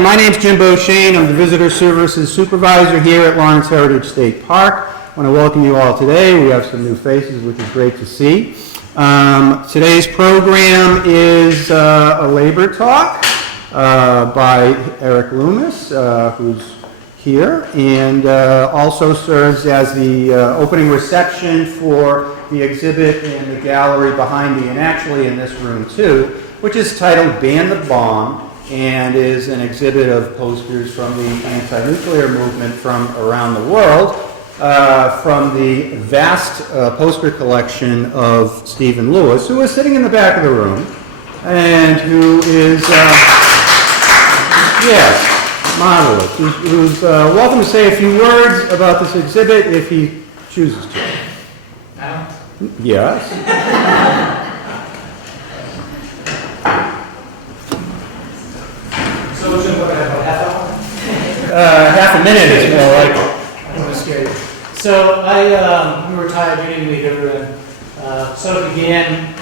again, my name's Jim Beauchene. I'm the Visitor Services Supervisor here at Lawrence Heritage State Park. I want to welcome you all today. We have some new faces, which is great to see. Today's program is a labor talk by Eric Loomis, who's here, and also serves as the opening reception for the exhibit in the gallery behind me, and actually in this room too, which is titled Ban the Bomb, and is an exhibit of posters from the anti-nuclear movement from around the world, from the vast poster collection of Stephen Lewis, who is sitting in the back of the room, and who is, yes, marvelous, who's welcome to say a few words about this exhibit if he chooses to. Yes. Half a minute is more like it. I don't want to scare you. So I'm a retired union leader, and so it began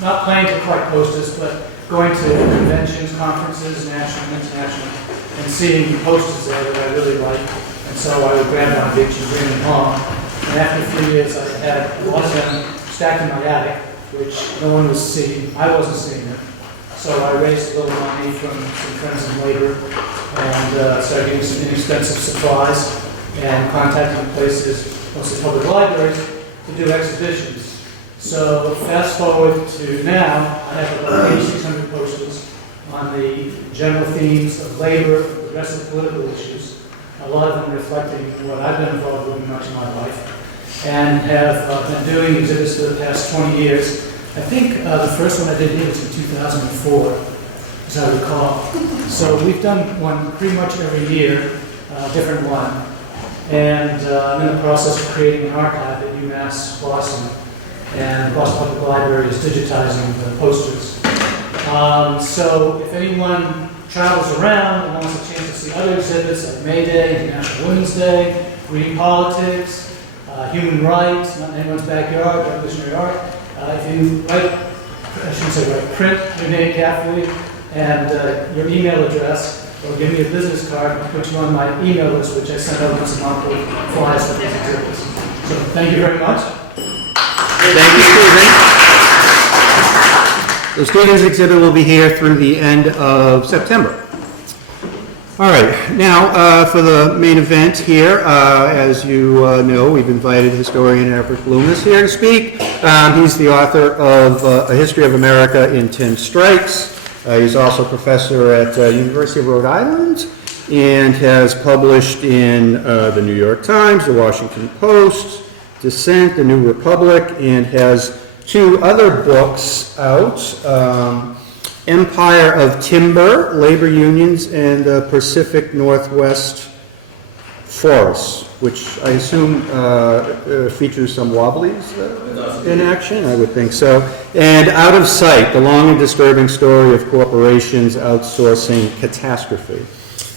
not planning to collect posters, but going to conventions, conferences, national and international, and seeing posters there that I really liked. And so I would grab one of each and bring them home. And after a few years, I had a lot of them stacked in my attic, which no one was seeing. I wasn't seeing them. So I raised a little money from some friends and labor, and started getting some inexpensive supplies and contacting places, mostly public libraries, to do exhibitions. So fast forward to now, I have about 8,600 posters on the general themes of labor, progressive political issues, a lot of them reflecting what I've been involved with much of my life, and have been doing exhibits for the past 20 years. I think the first one I did here was in 2004, as I recall. So we've done one pretty much every year, different one. And I'm in the process of creating an archive at UMass Boston. And the Boston Public Library is digitizing the posters. So if anyone travels around and wants a chance to see other exhibits like May Day, International Women's Day, Green Politics, Human Rights, Not in Anyone's Backyard, Revolutionary Art, if you write, I shouldn't say write, print your name carefully and your email address, or give me a business card, I'll put you on my email list, which I send out once a month with flyers for these exhibits. So thank you very much. Thank you, Stephen. The Stephen's exhibit will be here through the end of September. All right, now for the main event here, as you know, we've invited historian Eric Loomis here to speak. He's the author of A History of America in 10 Strikes. He's also a professor at University of Rhode Island and has published in the New York Times, the Washington Post, Dissent, the New Republic, and has two other books out. Empire of Timber, Labor Unions, and the Pacific Northwest Forests, which I assume features some wobblies in action, I would think so. And Out of Sight, the long and disturbing story of corporations outsourcing catastrophe.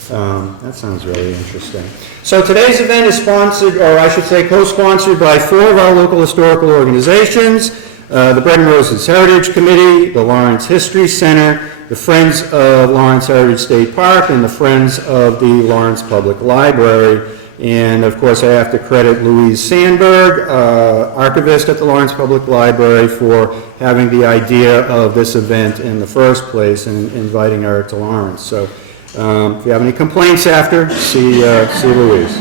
That sounds really interesting. So today's event is sponsored, or I should say co-sponsored by 4 of our local historical organizations. The Bread and Roses Heritage Committee, the Lawrence History Center, the Friends of Lawrence Heritage State Park, and the Friends of the Lawrence Public Library. And of course I have to credit Louise Sandberg, archivist at the Lawrence Public Library, for having the idea of this event in the first place and inviting her to Lawrence. So if you have any complaints after, see Louise.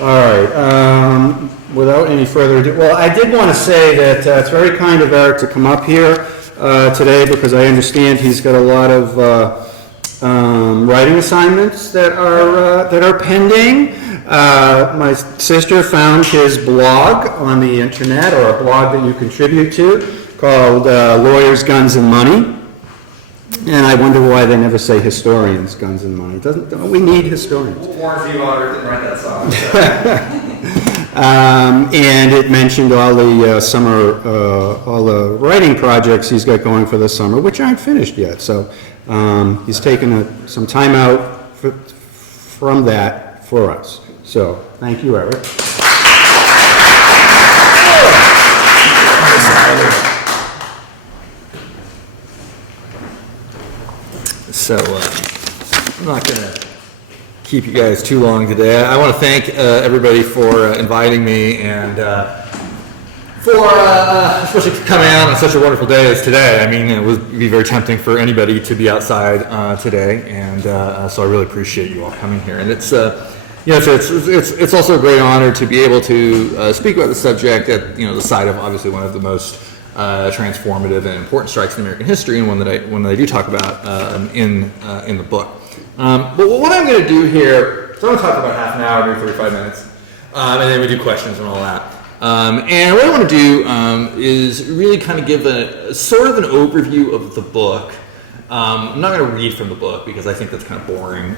All right. Without any further ado, well, I did want to say that it's very kind of Eric to come up here today, because I understand he's got a lot of writing assignments that are pending. My sister found his blog on the internet, or a blog that you contribute to, called Lawyers, Guns, and Money. And I wonder why they never say historians, guns, and money. Don't we need historians? Warren G. Lauder didn't write that song. So. And it mentioned all the summer, all the writing projects he's got going for the summer, which aren't finished yet. So he's taken some time out from that for us. So thank you, Eric. So I'm not going to keep you guys too long today. I want to thank everybody for inviting me and for especially coming out on such a wonderful day as today. I mean, it would be very tempting for anybody to be outside today, and so I really appreciate you all coming here. And it's it's also a great honor to be able to speak about the subject at the site of obviously one of the most transformative and important strikes in American history, and one that I do talk about in the book. But what I'm going to do here, so I'm going to talk about half an hour, maybe 35 minutes, and then we do questions and all that. And what I want to do is really kind of give a sort of an overview of the book. I'm not going to read from the book because I think that's kind of boring,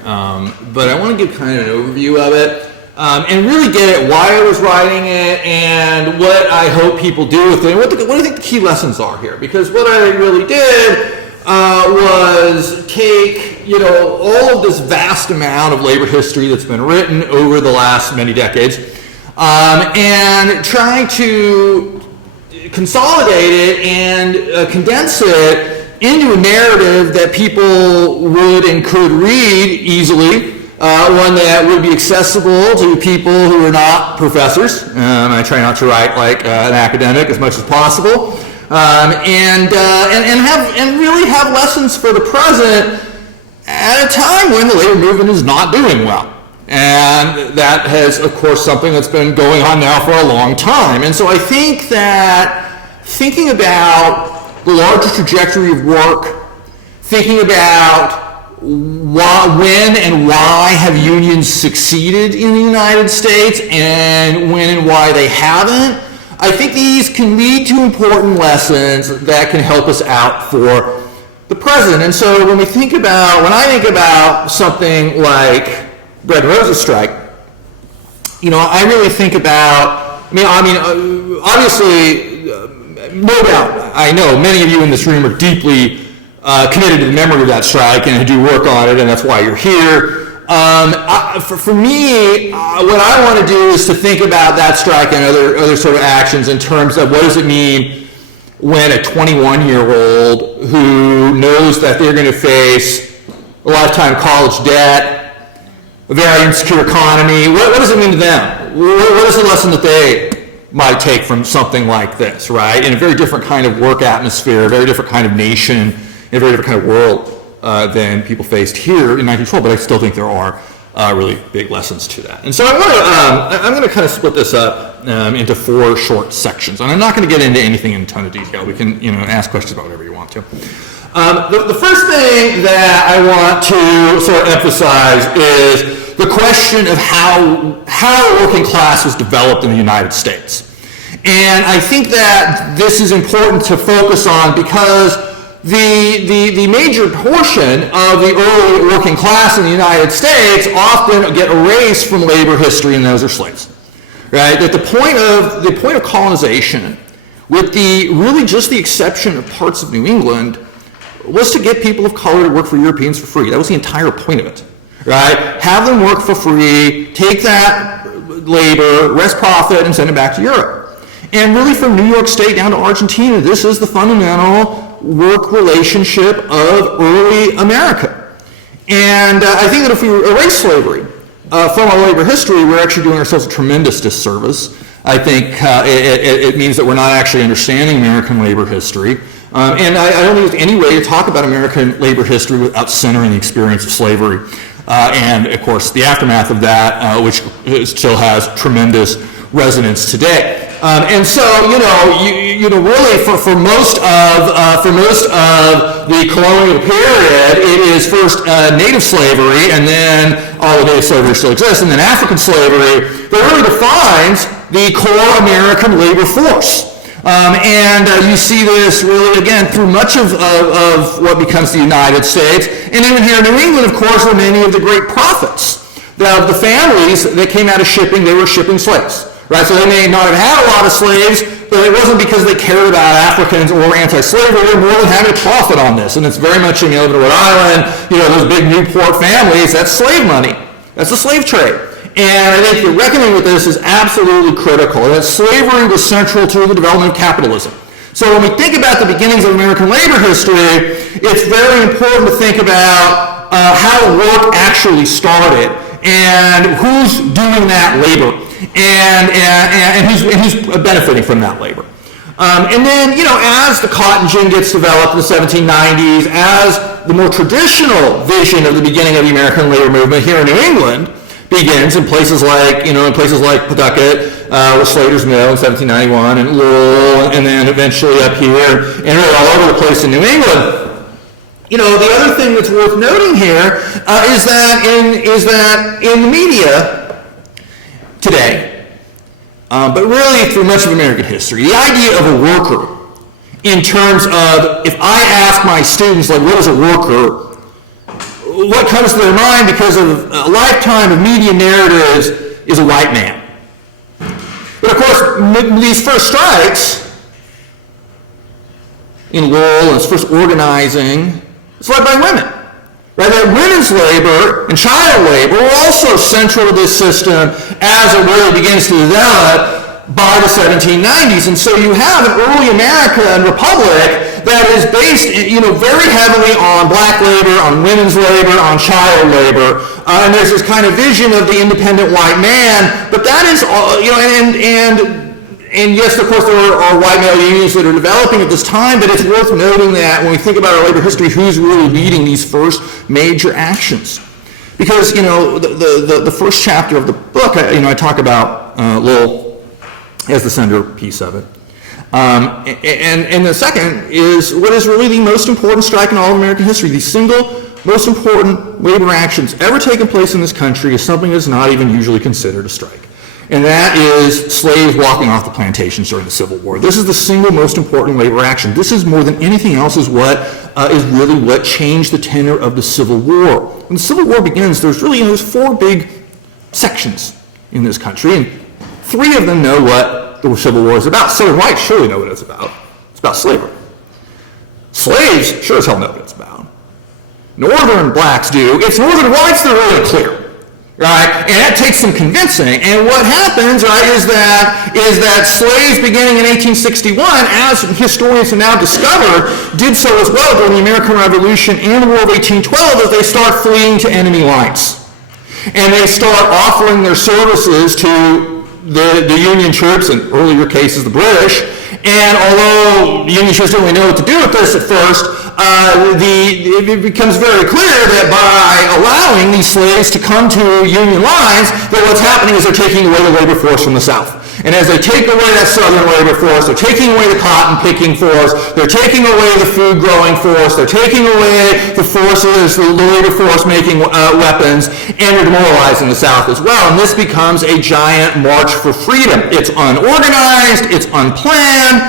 but I want to give kind of an overview of it. And really get at why I was writing it and what I hope people do with it, and what I think the key lessons are here. Because what I really did was take, all of this vast amount of labor history that's been written over the last many decades, and try to consolidate it and condense it into a narrative that people would and could read easily. One that would be accessible to people who are not professors. I try not to write like an academic as much as possible, and really have lessons for the present at a time when the labor movement is not doing well. And that has, of course, something that's been going on now for a long time. And so I think that thinking about the larger trajectory of work, thinking about when and why have unions succeeded in the United States and when and why they haven't, I think these can lead to important lessons that can help us out for the present. And so when I think about something like Bread and Roses strike, I really think about, obviously, no doubt, I know many of you in this room are deeply committed to the memory of that strike and do work on it, and that's why you're here. For me, what I want to do is to think about that strike and other sort of actions in terms of what does it mean when a 21-year-old who knows that they're going to face a lifetime college debt, a very insecure economy, what does it mean to them? What is the lesson that they might take from something like this, right? In a very different kind of work atmosphere, a very different kind of nation, in a very different kind of world than people faced here in 1912, but I still think there are really big lessons to that. And so I'm going to kind of split this up into 4 short sections, and I'm not going to get into anything in a ton of detail. We can ask questions about whatever you want to. The first thing that I want to sort of emphasize is the question of how the working class was developed in the United States. And I think that this is important to focus on because the major portion of the early working class in the United States often get erased from labor history, and those are slaves, right? That the point of colonization, with really just the exception of parts of New England, was to get people of color to work for Europeans for free. That was the entire point of it, right? Have them work for free, take that labor, rest profit, and send it back to Europe. And really from New York State down to Argentina, this is the fundamental work relationship of early America. And I think that if we erase slavery from our labor history, we're actually doing ourselves a tremendous disservice. I think it means that we're not actually understanding American labor history. And I don't think there's any way to talk about American labor history without centering the experience of slavery. And, of course, the aftermath of that, which still has tremendous resonance today. And so, really for most of the colonial period, it is first native slavery, and then all the native slavery still exists, and then African slavery that really defines the core American labor force. And you see this really, again, through much of what becomes the United States. And even here in New England, of course, are many of the great prophets of the families that came out of shipping. They were shipping slaves. Right, so they may not have had a lot of slaves, but it wasn't because they cared about Africans or anti-slavery. They were more than having to profit on this, and it's very much in Rhode Island. Those big Newport families. That's slave money. That's the slave trade. And I think the reckoning with this is absolutely critical. That slavery was central to the development of capitalism. So when we think about the beginnings of American labor history, it's very important to think about how work actually started and who's doing that labor and who's benefiting from that labor. And then, as the cotton gin gets developed in the 1790s, as the more traditional vision of the beginning of the American labor movement here in New England begins in places like, Pawtucket, with Slater's Mill in 1791, and Lowell, and then eventually up here, and really all over the place in New England. The other thing that's worth noting here is that in the media today, but really through much of American history, the idea of a worker in terms of, if I ask my students, like, what is a worker, what comes to their mind because of a lifetime of media narratives is a white man. But of course, these first strikes in Lowell and its first organizing, it's led by women. Right? That women's labor and child labor were also central to this system as it really begins to develop by the 1790s. And so you have an early American republic that is based, very heavily on black labor, on women's labor, on child labor. And there's this kind of vision of the independent white man. But that is, and yes, of course, there are white male unions that are developing at this time, but it's worth noting that when we think about our labor history, who's really leading these first major actions? Because, the first chapter of the book, I talk about Lowell as the centerpiece of it. And the second is what is really the most important strike in all of American history. The single most important labor actions ever taken place in this country is something that's not even usually considered a strike. And that is slaves walking off the plantations during the Civil War. This is the single most important labor action. This is more than anything else is really what changed the tenor of the Civil War. When the Civil War begins, there's four big sections in this country, and three of them know what the Civil War is about. Southern whites surely know what it's about. It's about slavery. Slaves sure as hell know what it's about. Northern blacks do. It's northern whites that are really clear. Right? And that takes some convincing. And what happens, right, is that slaves beginning in 1861, as historians have now discovered, did so as well during the American Revolution and the War of 1812 as they start fleeing to enemy lines. And they start offering their services to the Union troops, in earlier cases the British. And although the Union troops didn't really know what to do with this at first, it becomes very clear that by allowing these slaves to come to Union lines, that what's happening is they're taking away the labor force from the South. And as they take away that Southern labor force, they're taking away the cotton picking force, they're taking away the food growing force, they're taking away the forces, the labor force making weapons, and they're demoralizing the South as well. And this becomes a giant march for freedom. It's unorganized, it's unplanned,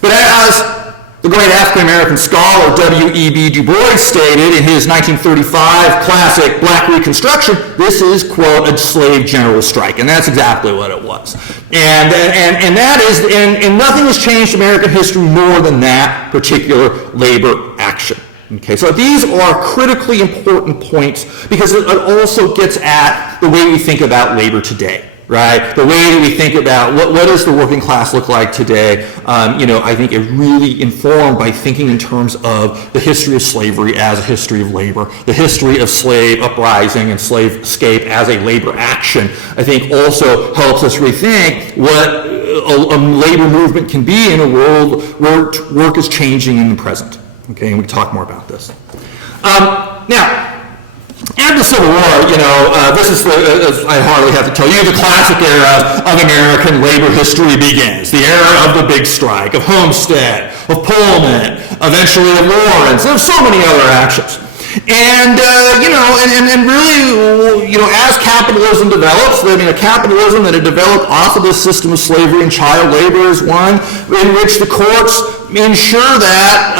but as the great African-American scholar W.E.B. Du Bois stated in his 1935 classic Black Reconstruction, this is, quote, a slave general strike, and that's exactly what it was. And that is, and nothing has changed American history more than that particular labor action. Okay, so these are critically important points because it also gets at the way we think about labor today. Right? The way that we think about what does the working class look like today, I think is really informed by thinking in terms of the history of slavery as a history of labor, the history of slave uprising and slave escape as a labor action. I think also helps us rethink what a labor movement can be in a world where work is changing in the present. Okay, and we can talk more about this. Now, after the Civil War, this is, I hardly have to tell you, the classic era of American labor history begins. The era of the big strike, of Homestead, of Pullman, eventually of Lawrence, and of so many other actions. And, and really, as capitalism develops, a capitalism that had developed off of this system of slavery and child labor is one in which the courts ensure that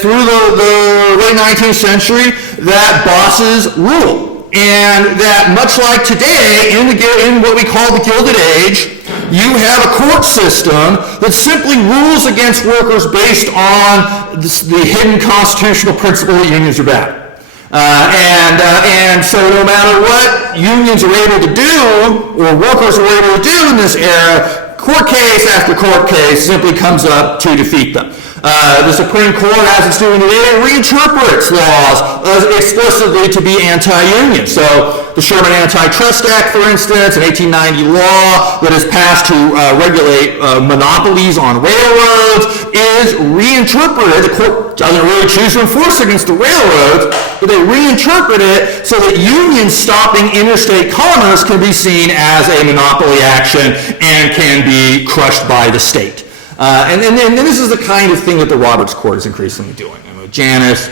through the late 19th century, that bosses rule. And that much like today, in what we call the Gilded Age, you have a court system that simply rules against workers based on the hidden constitutional principle that unions are bad. And so no matter what unions are able to do, or workers are able to do in this era, court case after court case simply comes up to defeat them. The Supreme Court, as it's doing today, reinterprets laws explicitly to be anti-union. So the Sherman Antitrust Act, for instance, an 1890 law that is passed to regulate monopolies on railroads, is reinterpreted. The court doesn't really choose to enforce against the railroads, but they reinterpret it so that unions stopping interstate commerce can be seen as a monopoly action and can be crushed by the state. And this is the kind of thing that the Roberts Court is increasingly doing. Janus,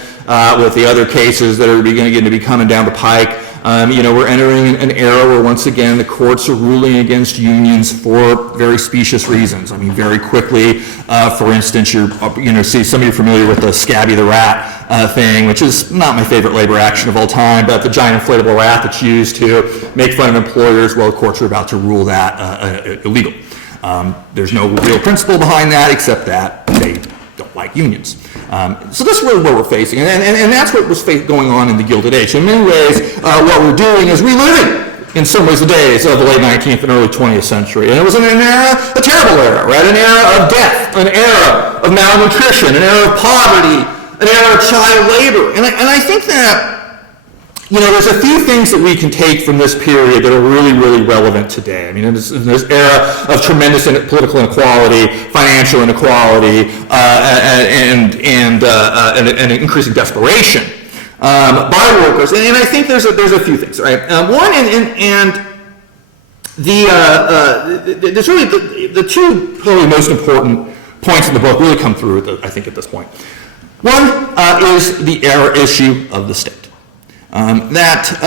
with the other cases that are beginning to be coming down the pike, we're entering an era where once again the courts are ruling against unions for very specious reasons. I mean, very quickly, for instance, see somebody familiar with the Scabby the Rat thing, which is not my favorite labor action of all time, but the giant inflatable rat that's used to make fun of employers. Well, the courts are about to rule that illegal. There's no real principle behind that except that they don't like unions. So that's really what we're facing, and that's what was going on in the Gilded Age. So in many ways, what we're doing is reliving, in some ways, the days of the late 19th and early 20th century. And it was an era, a terrible era, right? An era of death, an era of malnutrition, an era of poverty, an era of child labor. And I think that there's a few things that we can take from this period that are really, really relevant today. I mean, in this era of tremendous political inequality, financial inequality, and increasing desperation by workers. And I think there's a few things, right? One, there's really the two probably most important points in the book really come through, I think, at this point. One is the error issue of the state. That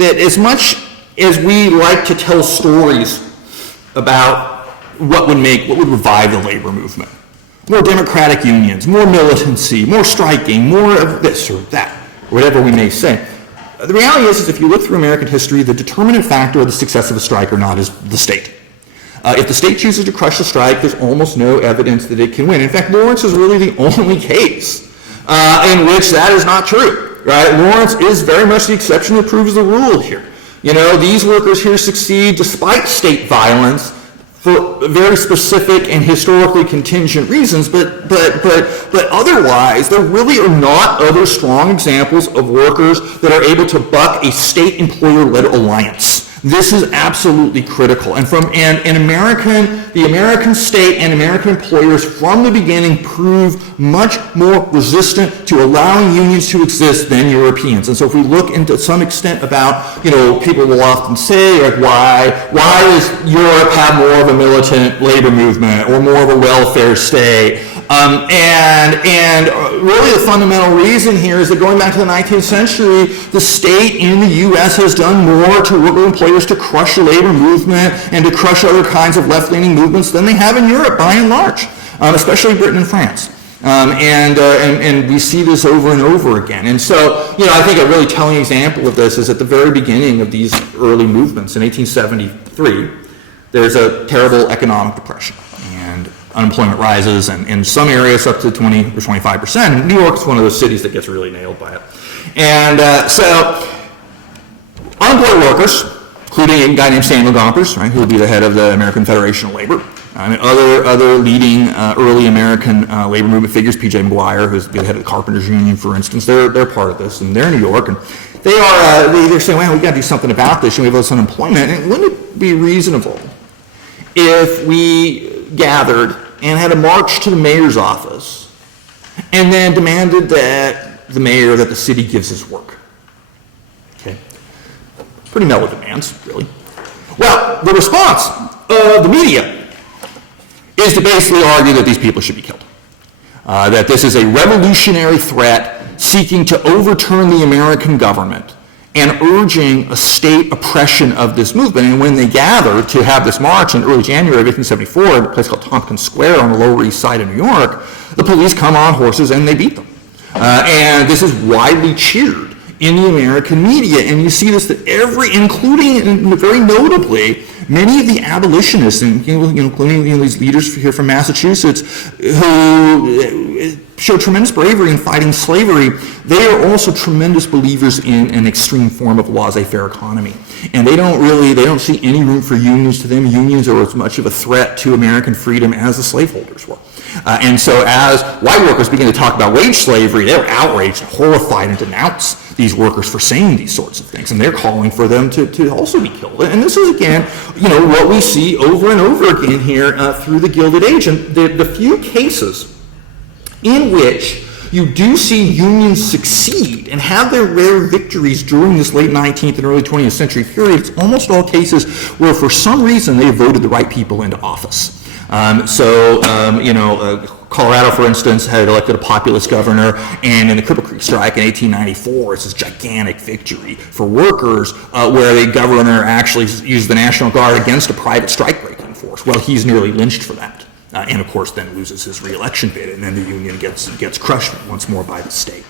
as much as we like to tell stories about what would revive the labor movement, more democratic unions, more militancy, more striking, more of this or that, whatever we may say, the reality is if you look through American history, the determinant factor of the success of a strike or not is the state. If the state chooses to crush the strike, there's almost no evidence that it can win. In fact, Lawrence is really the only case in which that is not true. Right? Lawrence is very much the exception that proves the rule here. These workers here succeed despite state violence for very specific and historically contingent reasons, but otherwise, there really are not other strong examples of workers that are able to buck a state employer-led alliance. This is absolutely critical. And the American state and American employers from the beginning proved much more resistant to allowing unions to exist than Europeans. And so if we look into some extent about, people will often say, like, why does Europe have more of a militant labor movement or more of a welfare state? And really the fundamental reason here is that going back to the 19th century, the state in the U.S. has done more to worker employers to crush the labor movement and to crush other kinds of left-leaning movements than they have in Europe, by and large, especially Britain and France. And we see this over and over again. And so, I think a really telling example of this is at the very beginning of these early movements in 1873, there's a terrible economic depression. And unemployment rises, and in some areas up to 20 or 25%. New York's one of those cities that gets really nailed by it. And so unemployed workers, including a guy named Samuel Gompers, right, who would be the head of the American Federation of Labor, and other leading early American labor movement figures, P.J. McGuire, who's the head of the Carpenters Union, for instance, they're part of this, and they're in New York, and they're saying, well, we've got to do something about this, and we have all this unemployment, and wouldn't it be reasonable if we gathered and had a march to the mayor's office and then demanded that the city gives us work? Okay. Pretty mellow demands, really. Well, the response of the media is to basically argue that these people should be killed. That this is a revolutionary threat seeking to overturn the American government and urging a state oppression of this movement. And when they gathered to have this march in early January of 1874 at a place called Tompkins Square on the Lower East Side of New York, the police come on horses and they beat them. And this is widely cheered in the American media. And you see this that including very notably, many of the abolitionists, including these leaders here from Massachusetts, who showed tremendous bravery in fighting slavery, they are also tremendous believers in an extreme form of laissez-faire economy. And they don't see any room for unions. To them, unions are as much of a threat to American freedom as the slaveholders were. And so as white workers began to talk about wage slavery, they were outraged and horrified and denounced these workers for saying these sorts of things. And they're calling for them to also be killed. And this is, again, what we see over and over again here through the Gilded Age. And the few cases in which you do see unions succeed and have their rare victories during this late 19th and early 20th century period, it's almost all cases where for some reason they voted the right people into office. Colorado, for instance, had elected a populist governor, and in the Cripple Creek strike in 1894, it's this gigantic victory for workers where the governor actually used the National Guard against a private strike-breaking force. Well, he's nearly lynched for that. And of course then loses his re-election bid, and then the union gets crushed once more by the state.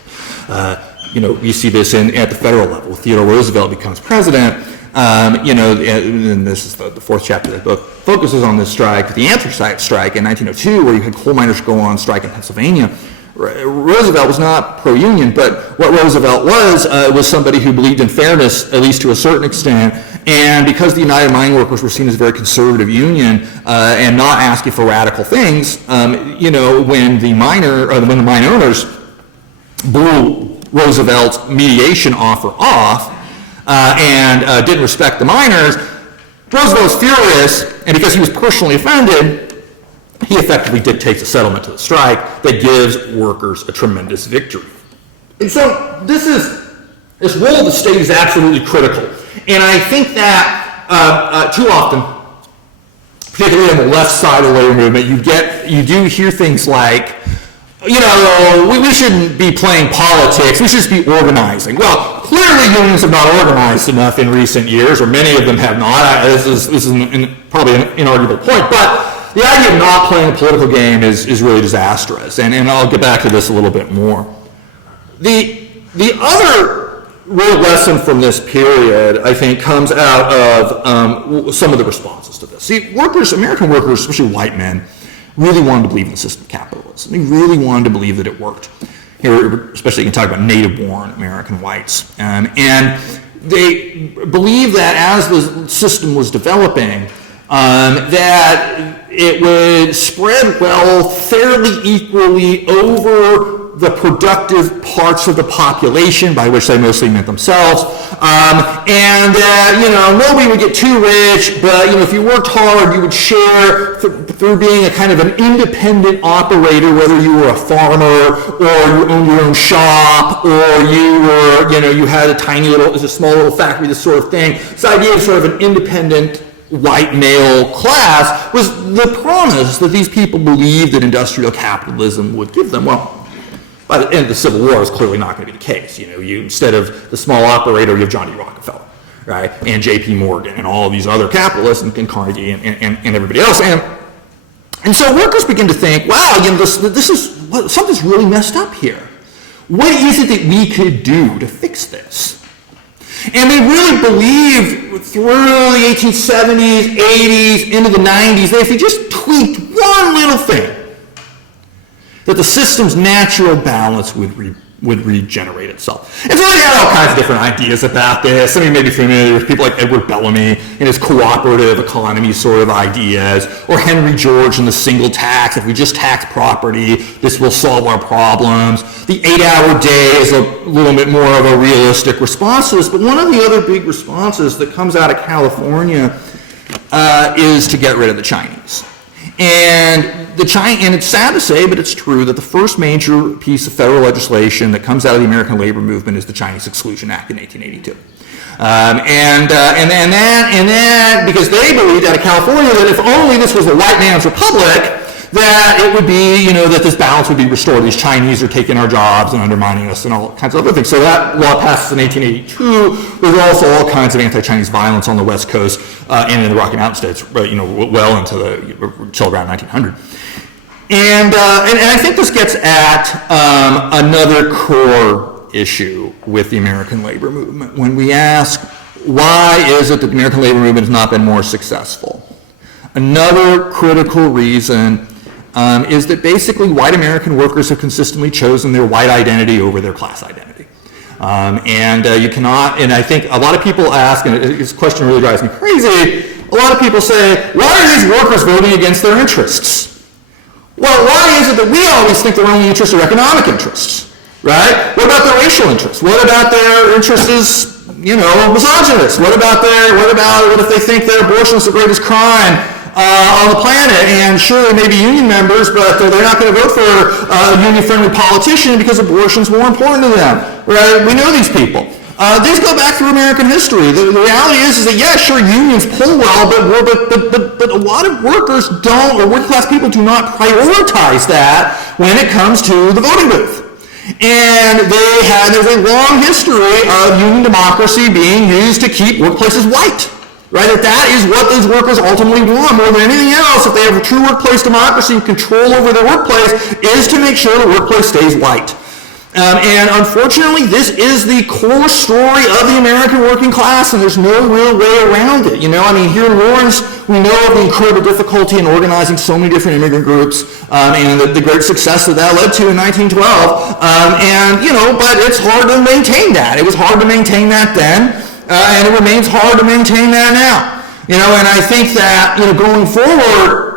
You see this at the federal level. Theodore Roosevelt becomes president, and this is the fourth chapter that book focuses on this strike, the Anthracite Strike in 1902, where you had coal miners go on strike in Pennsylvania. Roosevelt was not pro-union, but what Roosevelt was somebody who believed in fairness, at least to a certain extent, and because the United Mine Workers were seen as a very conservative union and not asking for radical things, when the mine owners blew Roosevelt's mediation offer off and didn't respect the miners, Roosevelt was furious, and because he was personally offended, he effectively dictates a settlement to the strike that gives workers a tremendous victory. And so this role of the state is absolutely critical. And I think that too often, particularly on the left side of the labor movement, you do hear things like, we shouldn't be playing politics, we should just be organizing. Well, clearly unions have not organized enough in recent years, or many of them have not. This is probably an inarguable point, but the idea of not playing a political game is really disastrous, and I'll get back to this a little bit more. The other real lesson from this period, I think, comes out of some of the responses to this. See, American workers, especially white men, really wanted to believe in the system of capitalism. They really wanted to believe that it worked. Here, especially you can talk about native-born American whites. And they believed that as the system was developing, that it would spread wealth fairly equally over the productive parts of the population, by which they mostly meant themselves, and that, nobody would get too rich, but, if you worked hard, you would share through being a kind of an independent operator, whether you were a farmer, or you owned your own shop, or you were, you had a small little factory, this sort of thing. This idea of sort of an independent white male class was the promise that these people believed that industrial capitalism would give them. Well, by the end of the Civil War, it's clearly not going to be the case. You instead of the small operator, you have John D. Rockefeller, right, and J.P. Morgan, and all of these other capitalists, and Carnegie, and everybody else. And so workers begin to think, wow, this is something's really messed up here. What is it that we could do to fix this? And they really believed through the 1870s, 80s, into the 90s, that if they just tweaked one little thing, that the system's natural balance would regenerate itself. And so they had all kinds of different ideas about this. Some of you may be familiar with people like Edward Bellamy and his cooperative economy sort of ideas, or Henry George and the single tax. If we just tax property, this will solve our problems. The 8-hour day is a little bit more of a realistic response to this, but one of the other big responses that comes out of California is to get rid of the Chinese. And it's sad to say, but it's true, that the first major piece of federal legislation that comes out of the American labor movement is the Chinese Exclusion Act in 1882. And that because they believed out of California that if only this was a white man's republic, that it would be, that this balance would be restored. These Chinese are taking our jobs and undermining us and all kinds of other things. So that law passes in 1882. There's also all kinds of anti-Chinese violence on the West Coast and in the Rocky Mountain states, well into until around 1900. And I think this gets at another core issue with the American labor movement. When we ask, why is it that the American labor movement has not been more successful? Another critical reason is that basically white American workers have consistently chosen their white identity over their class identity. You cannot, and I think a lot of people ask, and this question really drives me crazy, a lot of people say, why are these workers voting against their interests? Well, why is it that we always think their only interests are economic interests, right? What about their racial interests? What about their interests as, misogynist? What if they think that abortion is the greatest crime on the planet? And sure, they may be union members, but they're not going to vote for a union-friendly politician because abortion is more important to them, right? We know these people. These go back through American history. The reality is that, yeah, sure, unions pull well, but a lot of workers don't, or working-class people do not prioritize that when it comes to the voting booth. And there's a long history of union democracy being used to keep workplaces white, right? That is what those workers ultimately want more than anything else. If they have a true workplace democracy and control over their workplace, is to make sure the workplace stays white. And unfortunately, this is the core story of the American working class, and there's no real way around it. Here in Lawrence, we know of the incredible difficulty in organizing so many different immigrant groups, and the great success that led to in 1912. But it's hard to maintain that. It was hard to maintain that then, and it remains hard to maintain that now. And I think that, going forward,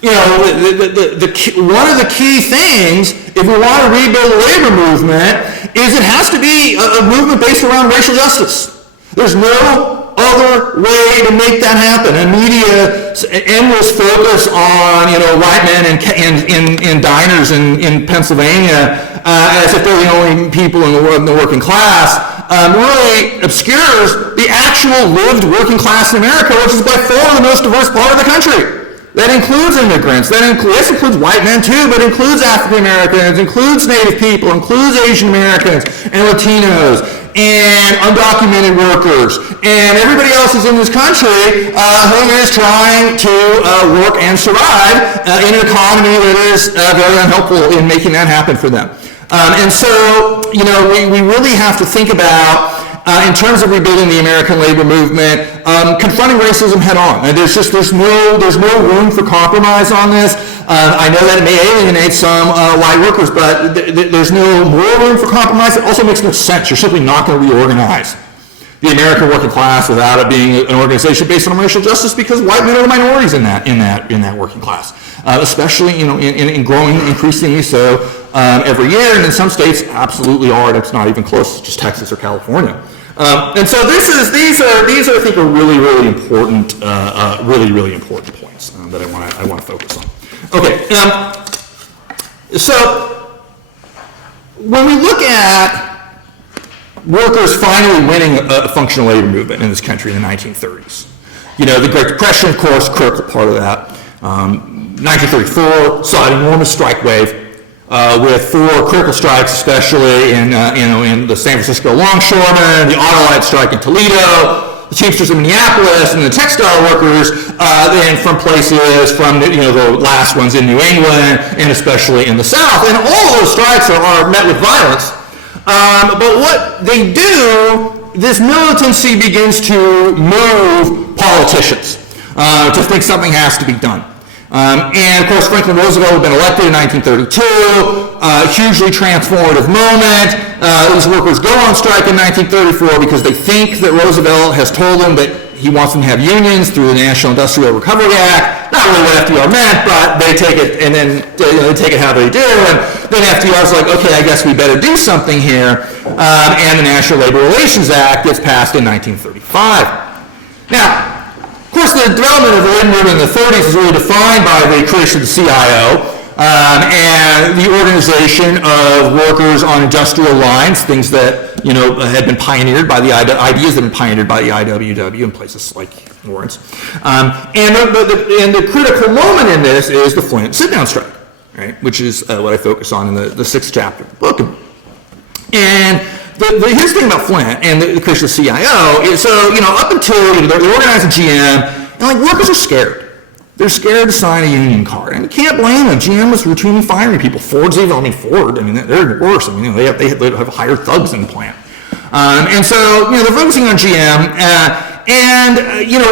one of the key things, if we want to rebuild the labor movement, is it has to be a movement based around racial justice. There's no other way to make that happen. And media's endless focus on, white men in diners in Pennsylvania, as if they're the only people in the working class, really obscures the actual lived working class in America, which is by far the most diverse part of the country. That includes immigrants. This includes white men too, but includes African Americans, includes Native people, includes Asian Americans and Latinos and undocumented workers and everybody else who's in this country who is trying to work and survive in an economy that is very unhelpful in making that happen for them. We really have to think about, in terms of rebuilding the American labor movement, confronting racism head on. And there's no room for compromise on this. I know that it may alienate some white workers, but there's no more room for compromise. It also makes no sense. You're simply not going to reorganize the American working class without it being an organization based on racial justice, because white men are the minorities in that working class, especially in growing increasingly so every year, and in some states absolutely are. It's not even close, just Texas or California. And so these are I think are really important really important points that I want to focus on. Okay, so when we look at workers finally winning a functional labor movement in this country in the 1930s, the Great Depression, of course, critical part of that. 1934 saw an enormous strike wave. With 4 critical strikes, especially in the San Francisco longshoremen, the Autolite strike in Toledo, the Teamsters in Minneapolis, and the textile workers, and from places from the last ones in New England, and especially in the South. And all of those strikes are met with violence. But what they do, this militancy begins to move politicians to think something has to be done. And of course, Franklin Roosevelt had been elected in 1932, hugely transformative moment. These workers go on strike in 1934 because they think that Roosevelt has told them that he wants them to have unions through the National Industrial Recovery Act. Not really what FDR meant, but they take it, and then they take it how they do. And then FDR's like, okay, I guess we better do something here. And the National Labor Relations Act gets passed in 1935. Now, of course, the development of the labor movement in the 30s is really defined by the creation of the CIO and the organization of workers on industrial lines, things that had been pioneered by the ideas that have been pioneered by the IWW in places like Lawrence. And the critical moment in this is the Flint sit-down strike, right? Which is what I focus on in the 6th chapter of the book. And here's the thing about Flint and the creation of the CIO is, up until they're organizing GM, and workers are scared. They're scared to sign a union card, and you can't blame them. GM was routinely firing people. Ford, they're worse. They have hired thugs in the plant, and so they're focusing on GM.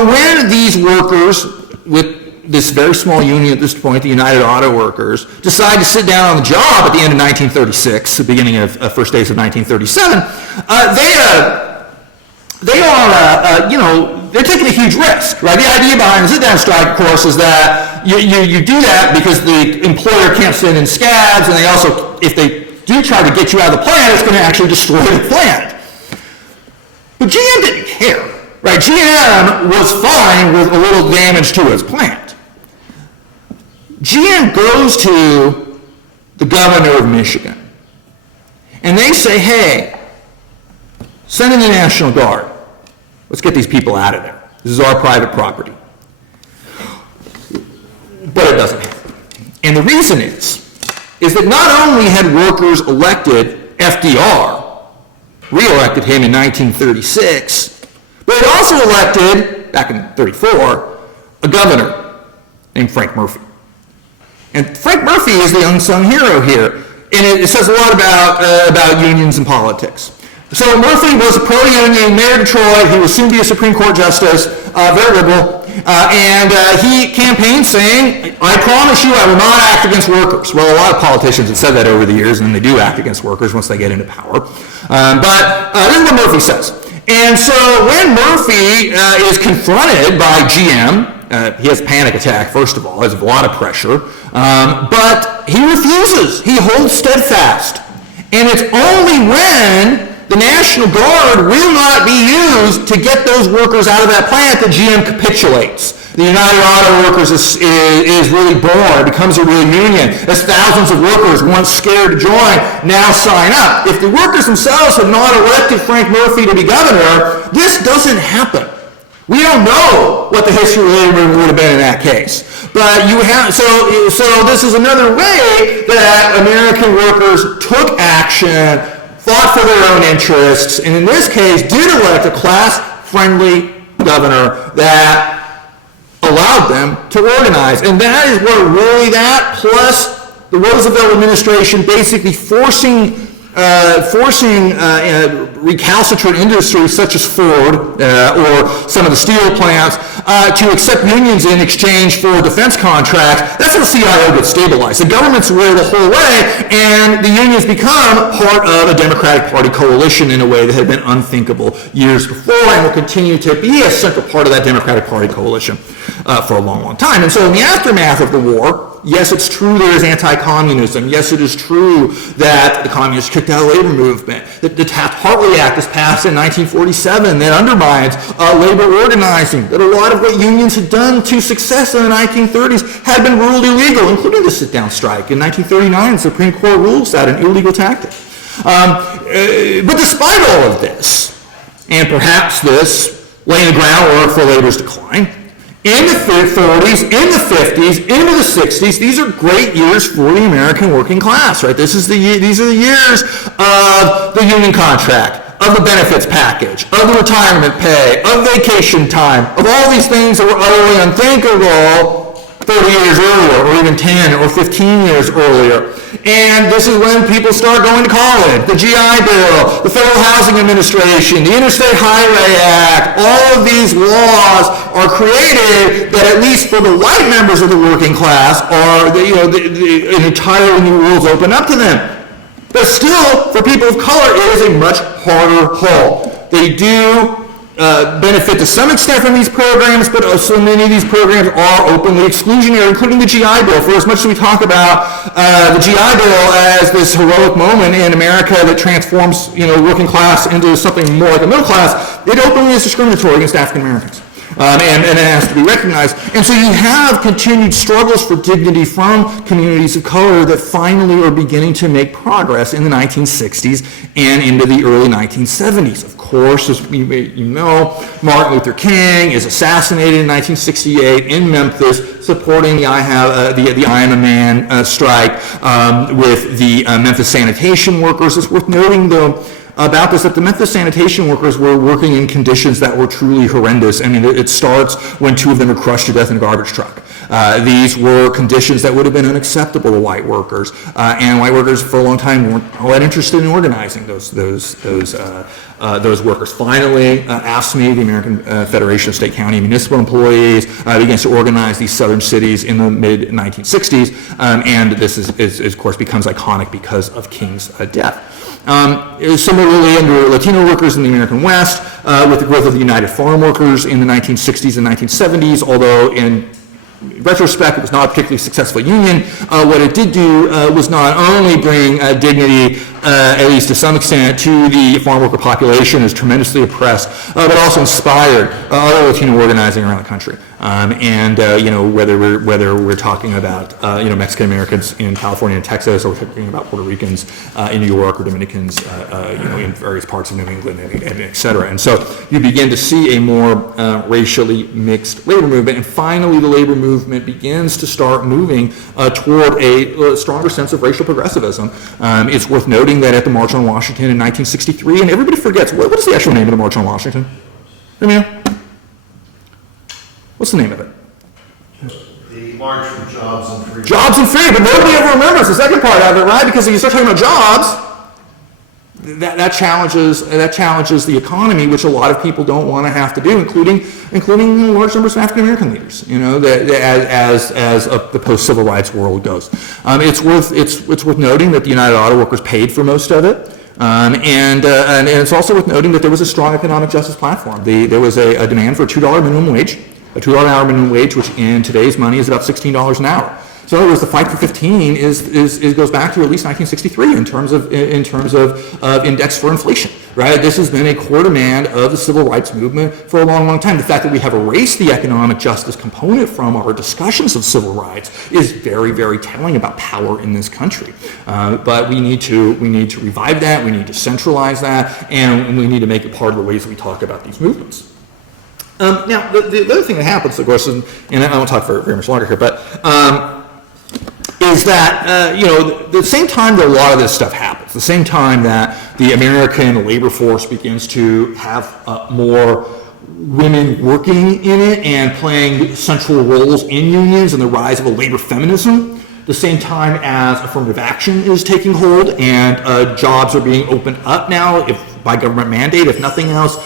When these workers with this very small union at this point, the United Auto Workers, decide to sit down on the job at the end of 1936, the beginning of first days of 1937, they are they're taking a huge risk, right? The idea behind the sit-down strike, of course, is that you do that because the employer can't send in scabs, and they also, if they do try to get you out of the plant, it's going to actually destroy the plant. But GM didn't care, right? GM was fine with a little damage to its plant. GM goes to the governor of Michigan, and they say, hey, send in the National Guard. Let's get these people out of there. This is our private property. But it doesn't happen. And the reason is that not only had workers elected FDR, re-elected him in 1936, but it also elected, back in 34, a governor named Frank Murphy. And Frank Murphy is the unsung hero here, and it says a lot about unions and politics. So Murphy was a pro-union, mayor of Detroit. He will soon be a Supreme Court justice, very liberal, and he campaigned saying, I promise you I will not act against workers. Well, a lot of politicians have said that over the years, and they do act against workers once they get into power. But this is what Murphy says. And so when Murphy is confronted by GM, he has a panic attack, first of all. There's a lot of pressure. But he refuses. He holds steadfast. And it's only when the National Guard will not be used to get those workers out of that plant that GM capitulates. The United Auto Workers is really born, becomes a real union, as thousands of workers, once scared to join, now sign up. If the workers themselves had not elected Frank Murphy to be governor, this doesn't happen. We don't know what the history of the labor movement would have been in that case. But you have, so this is another way that American workers took action, fought for their own interests, and in this case did elect a class-friendly governor that allowed them to organize. And that is what really that, plus the Roosevelt administration basically forcing recalcitrant industries such as Ford or some of the steel plants to accept unions in exchange for defense contracts. That's how the CIO gets stabilized. The government's aware the whole way, and the unions become part of a Democratic Party coalition in a way that had been unthinkable years before and will continue to be a central part of that Democratic Party coalition for a long, long time. And so in the aftermath of the war, yes, it's true there is anti-communism. Yes, it is true that the communists kicked out the labor movement. The Taft-Hartley Act is passed in 1947 that undermines labor organizing, that a lot of what unions had done to success in the 1930s had been ruled illegal, including the sit-down strike. In 1939, the Supreme Court rules that an illegal tactic. But despite all of this, and perhaps this laying the groundwork for labor's decline, in the 40s, in the 50s, into the 60s, these are great years for the American working class, right? These are the years of the union contract, of the benefits package, of the retirement pay, of vacation time, of all these things that were utterly unthinkable 30 years earlier, or even 10 or 15 years earlier. And this is when people start going to college. The GI Bill, the Federal Housing Administration, the Interstate Highway Act, all of these laws are created that at least for the white members of the working class are, an entirely new rules open up to them. But still, for people of color, it is a much harder haul. They do benefit to some extent from these programs, but so many of these programs are openly exclusionary, including the GI Bill. For as much as we talk about the GI Bill as this heroic moment in America that transforms, working class into something more like a middle class, it openly is discriminatory against African Americans. And it has to be recognized. And so you have continued struggles for dignity from communities of color that finally are beginning to make progress in the 1960s and into the early 1970s. Of course, as you know, Martin Luther King is assassinated in 1968 in Memphis, supporting the I Am a Man strike with the Memphis sanitation workers. It's worth noting, though, about this, that the Memphis sanitation workers were working in conditions that were truly horrendous. I mean, it starts when 2 of them are crushed to death in a garbage truck. These were conditions that would have been unacceptable to white workers, and white workers for a long time weren't all that interested in organizing those workers. Finally, AFSCME, the American Federation of State, County, and Municipal Employees, begins to organize these southern cities in the mid-1960s, and this is, of course, becomes iconic because of King's death. Similarly, under Latino workers in the American West, with the growth of the United Farm Workers in the 1960s and 1970s, although in retrospect, it was not a particularly successful union. What it did do was not only bring dignity, at least to some extent, to the farm worker population as tremendously oppressed, but also inspired other Latino organizing around the country. Whether we're talking about Mexican Americans in California and Texas, or we're talking about Puerto Ricans in New York, or Dominicans in various parts of New England, and et cetera. And so you begin to see a more racially mixed labor movement, and finally the labor movement begins to start moving toward a stronger sense of racial progressivism. It's worth noting that at the March on Washington in 1963, and everybody forgets, what is the actual name of the March on Washington? What's the name of it? The March for Jobs and Freedom. Jobs and Freedom, but nobody ever remembers the second part of it, right? Because if you start talking about jobs, that challenges the economy, which a lot of people don't want to have to do, including large numbers of African American leaders. As the post-civil rights world goes. It's worth noting that the United Auto Workers paid for most of it. And it's also worth noting that there was a strong economic justice platform. There was a demand for a $2 minimum wage, a $2 an hour minimum wage, which in today's money is about $16 an hour. So in other words, the fight for 15 goes back to at least 1963 in terms of index for inflation, right? This has been a core demand of the civil rights movement for a long, long time. The fact that we have erased the economic justice component from our discussions of civil rights is very, very telling about power in this country. But we need to revive that. We need to centralize that, and we need to make it part of the ways that we talk about these movements. Now, the other thing that happens, of course, and I won't talk for very much longer here, but is that, the same time that a lot of this stuff happens, the same time that the American labor force begins to have more women working in it and playing central roles in unions and the rise of a labor feminism, the same time as affirmative action is taking hold and jobs are being opened up now, by government mandate, if nothing else,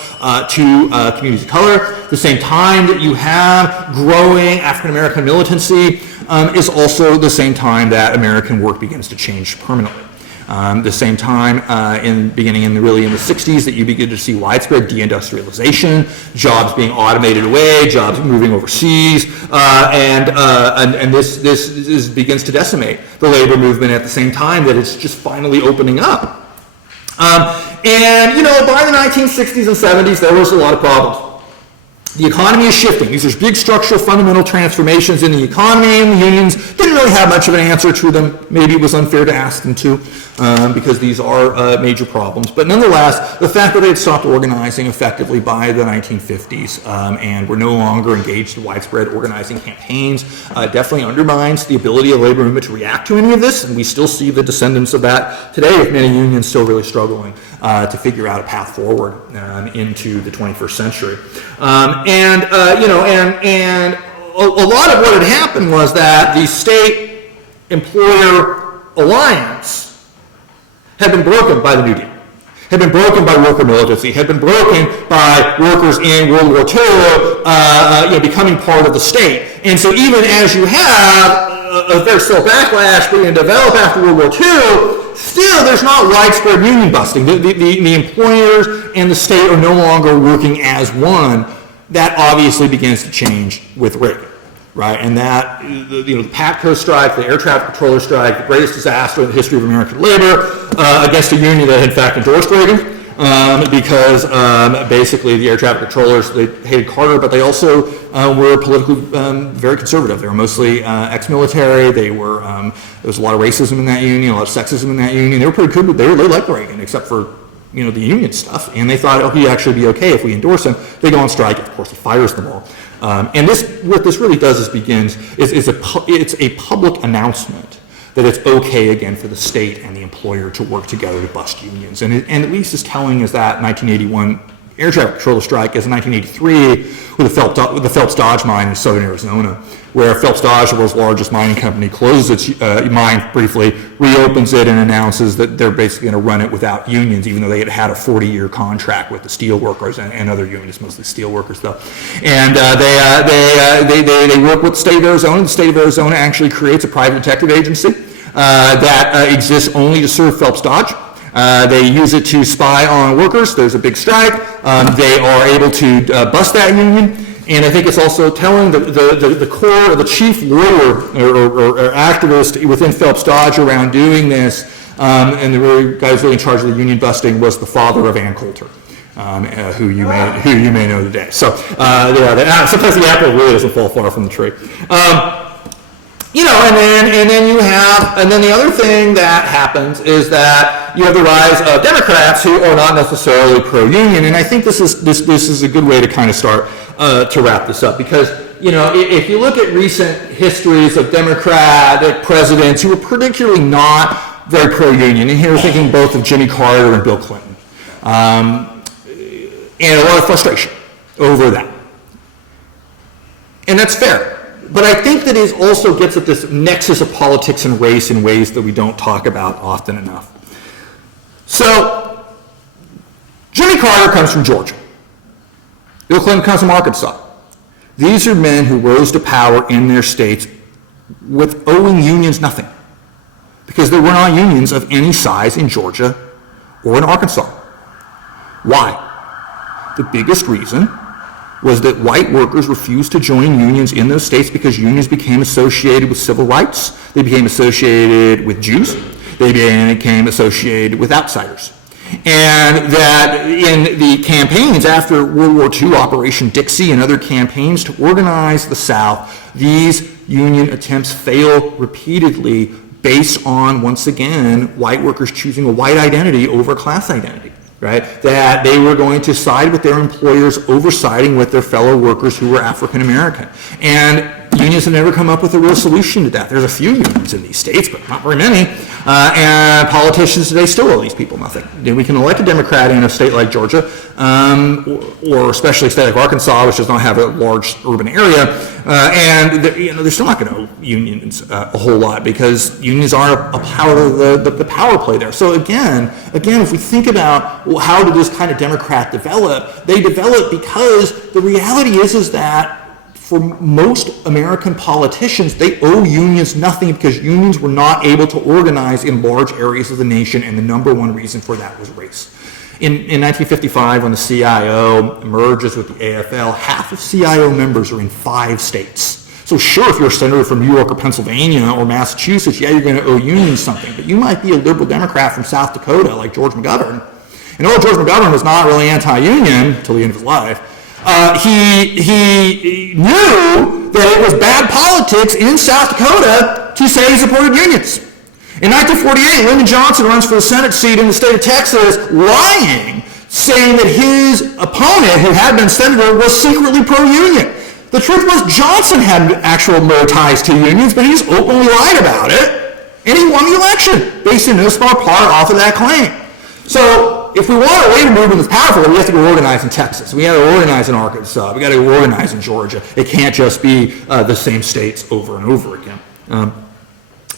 to communities of color. The same time that you have growing African-American militancy is also the same time that American work begins to change permanently. The same time, beginning in the 60s, that you begin to see widespread deindustrialization, jobs being automated away, jobs moving overseas, and this begins to decimate the labor movement at the same time that it's just finally opening up. By the 1960s and 70s, there was a lot of problems. The economy is shifting. These are big structural fundamental transformations in the economy, and the unions didn't really have much of an answer to them. Maybe it was unfair to ask them to, because these are major problems. But nonetheless, the fact that they had stopped organizing effectively by the 1950s and were no longer engaged in widespread organizing campaigns definitely undermines the ability of the labor movement to react to any of this, and we still see the descendants of that today, with many unions still really struggling to figure out a path forward into the 21st century. And a lot of what had happened was that the state-employer alliance had been broken by the New Deal, had been broken by worker militancy, had been broken by workers in World War II, becoming part of the state. And so even as you have a very slow backlash being developed after World War II, still there's not widespread union busting. The employers and the state are no longer working as one. That obviously begins to change with Reagan, right? And that, the PATCO strike, the air traffic controller strike, the greatest disaster in the history of American labor, against a union that in fact endorsed Reagan, because basically the air traffic controllers, they hated Carter, but they also were politically very conservative. They were mostly ex-military. There was a lot of racism in that union, a lot of sexism in that union. They were pretty good, but they liked Reagan, except for the union stuff, and they thought, he'd actually be okay if we endorse him. They go on strike, of course, he fires them all. And what this really does is it's a public announcement that it's okay again for the state and the employer to work together to bust unions. And at least as telling as that 1981 air traffic controller strike as in 1983 with the Phelps Dodge mine in southern Arizona, where Phelps Dodge, the world's largest mining company, closes its mine briefly, reopens it, and announces that they're basically going to run it without unions, even though they had a 40-year contract with the steel workers and other unions, mostly steel workers though. And they work with the state of Arizona. The state of Arizona actually creates a private detective agency that exists only to serve Phelps Dodge. They use it to spy on workers. There's a big strike. They are able to bust that union. And I think it's also telling the core, the chief lawyer or activist within Phelps Dodge around doing this, and the guy who's really in charge of the union busting was the father of Ann Coulter, who you may know today. So sometimes the apple really doesn't fall far from the tree. And then the other thing that happens is that you have the rise of Democrats who are not necessarily pro-union, and I think this is a good way to kind of start to wrap this up, because if you look at recent histories of Democratic presidents who were particularly not very pro-union, and here we're thinking both of Jimmy Carter and Bill Clinton, and a lot of frustration over that, and that's fair. But I think that it also gets at this nexus of politics and race in ways that we don't talk about often enough. So, Jimmy Carter comes from Georgia. Bill Clinton comes from Arkansas. These are men who rose to power in their states with owing unions nothing, because there were not unions of any size in Georgia or in Arkansas. Why? The biggest reason was that white workers refused to join unions in those states because unions became associated with civil rights, they became associated with Jews, they became associated with outsiders. And that in the campaigns after World War II, Operation Dixie and other campaigns to organize the South, these union attempts fail repeatedly based on, once again, white workers choosing a white identity over class identity. Right? That they were going to side with their employers over siding with their fellow workers who were African American. And unions have never come up with a real solution to that. There's a few unions in these states, but not very many. And politicians today still owe these people nothing. We can elect a Democrat in a state like Georgia, or especially a state like Arkansas, which does not have a large urban area, and they're still not going to owe unions a whole lot, because unions are a part of the power play there. So again, if we think about, well, how did this kind of Democrat develop? They develop because the reality is that for most American politicians, they owe unions nothing because unions were not able to organize in large areas of the nation, and the number one reason for that was race. In 1955, when the CIO merges with the AFL, half of CIO members are in 5 states. So sure, if you're a senator from New York or Pennsylvania or Massachusetts, yeah, you're going to owe unions something, but you might be a liberal Democrat from South Dakota like George McGovern. And although George McGovern was not really anti-union until the end of his life, he knew that it was bad politics in South Dakota to say he supported unions. In 1948, Lyndon Johnson runs for the Senate seat in the state of Texas, lying, saying that his opponent, who had been senator, was secretly pro-union. The truth was Johnson had actual no ties to unions, but he just openly lied about it, and he won the election, based in no small part off of that claim. So if we want a labor movement that's powerful, we have to go organize in Texas. We have to organize in Arkansas. We got to go organize in Georgia. It can't just be the same states over and over again.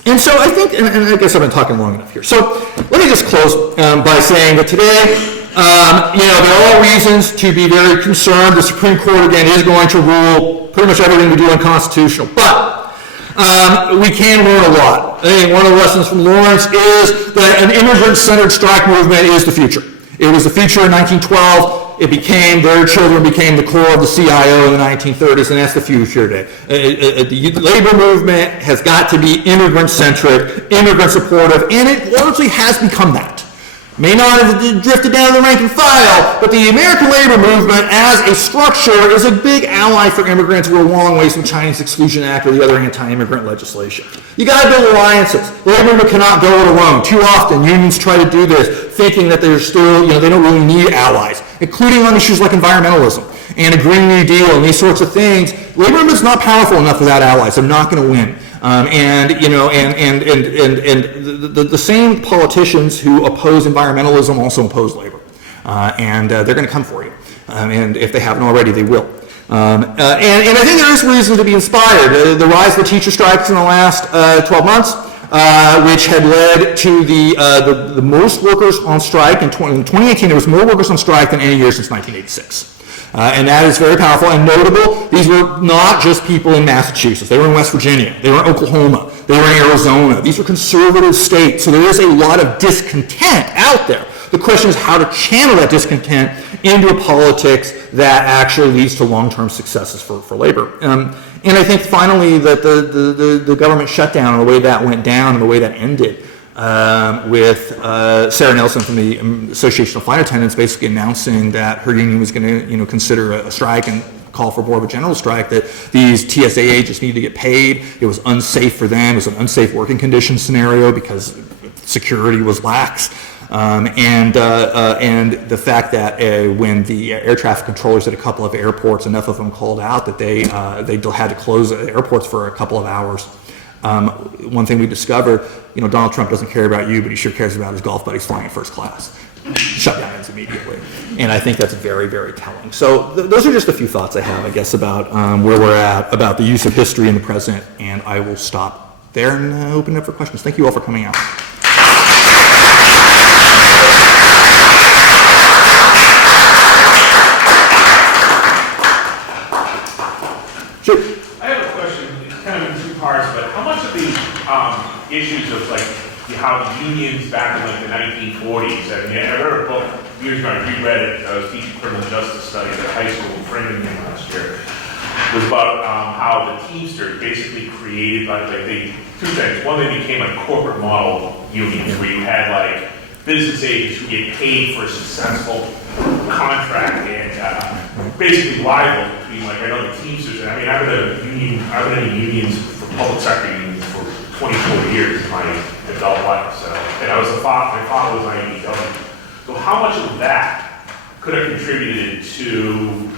And so I think, and I guess I've been talking long enough here. So let me just close by saying that today, there are all reasons to be very concerned. The Supreme Court, again, is going to rule pretty much everything we do unconstitutional. But we can learn a lot. I think one of the lessons from Lawrence is that an immigrant-centered strike movement is the future. It was the future in 1912. Their children became the core of the CIO in the 1930s, and that's the future today. The labor movement has got to be immigrant-centric, immigrant-supportive, and it largely has become that. May not have drifted down to the rank and file, but the American labor movement as a structure is a big ally for immigrants. We're a long ways from the Chinese Exclusion Act or the other anti-immigrant legislation. You got to build alliances. The labor movement cannot go it alone. Too often, unions try to do this, thinking that they're still, they don't really need allies, including on issues like environmentalism and a Green New Deal and these sorts of things. Labor movement's not powerful enough without allies. They're not going to win. The same politicians who oppose environmentalism also oppose labor, and they're going to come for you. And if they haven't already, they will. And I think there is reason to be inspired. The rise of the teacher strikes in the last 12 months, which had led to the most workers on strike. In 2018, there was more workers on strike than any year since 1986. And that is very powerful and notable. These were not just people in Massachusetts. They were in West Virginia. They were in Oklahoma. They were in Arizona. These were conservative states. So there is a lot of discontent out there. The question is how to channel that discontent into a politics that actually leads to long-term successes for labor. And I think finally that the government shutdown and the way that went down and the way that ended with Sarah Nelson from the Association of Flight Attendants basically announcing that her union was going to consider a strike and call for more of a general strike, that these TSA agents needed to get paid. It was unsafe for them. It was an unsafe working condition scenario because security was lax. And the fact that when the air traffic controllers at a couple of airports, enough of them called out that they had to close airports for a couple of hours. One thing we discovered, Donald Trump doesn't care about you, but he sure cares about his golf buddies flying in first class. Shutdowns immediately. And I think that's very, very telling. So those are just a few thoughts I have, I guess, about where we're at, about the use of history in the present, and I will stop there and open it up for questions. Thank you all for coming out. Sure. I have a question, it's kind of in two parts, but how much of the issues of how the unions back in the 1940s, I mean, I read a book years ago, I reread it, I was teaching criminal justice studies at high school in Framingham last year, was about how the Teamsters basically created, two things. One, they became a corporate model union where you had business agents who get paid for a successful contract and basically rival between I know the Teamsters. I mean, I've been in unions for public sector unions for 24 years in my adult life. So, and I was my father was IEW. So how much of that could have contributed to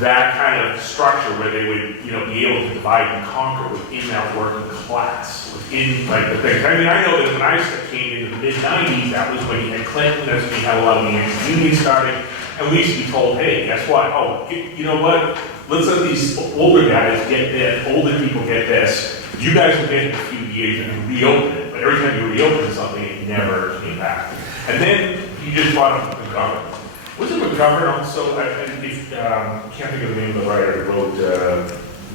that kind of structure where they would, be able to divide and conquer within that working class, within the things. I mean, I know that when I came in the mid-90s, that was when you had Clinton, that's when you had a lot of the anti-unions starting, and we used to be told, hey, guess what? Oh, you know what? Let's let these older guys get this, older people get this. You guys will get it in a few years and reopen it, but every time you reopen something, it never came back. And then you just brought up McGovern. Wasn't McGovern also, I can't think of the name of the writer who wrote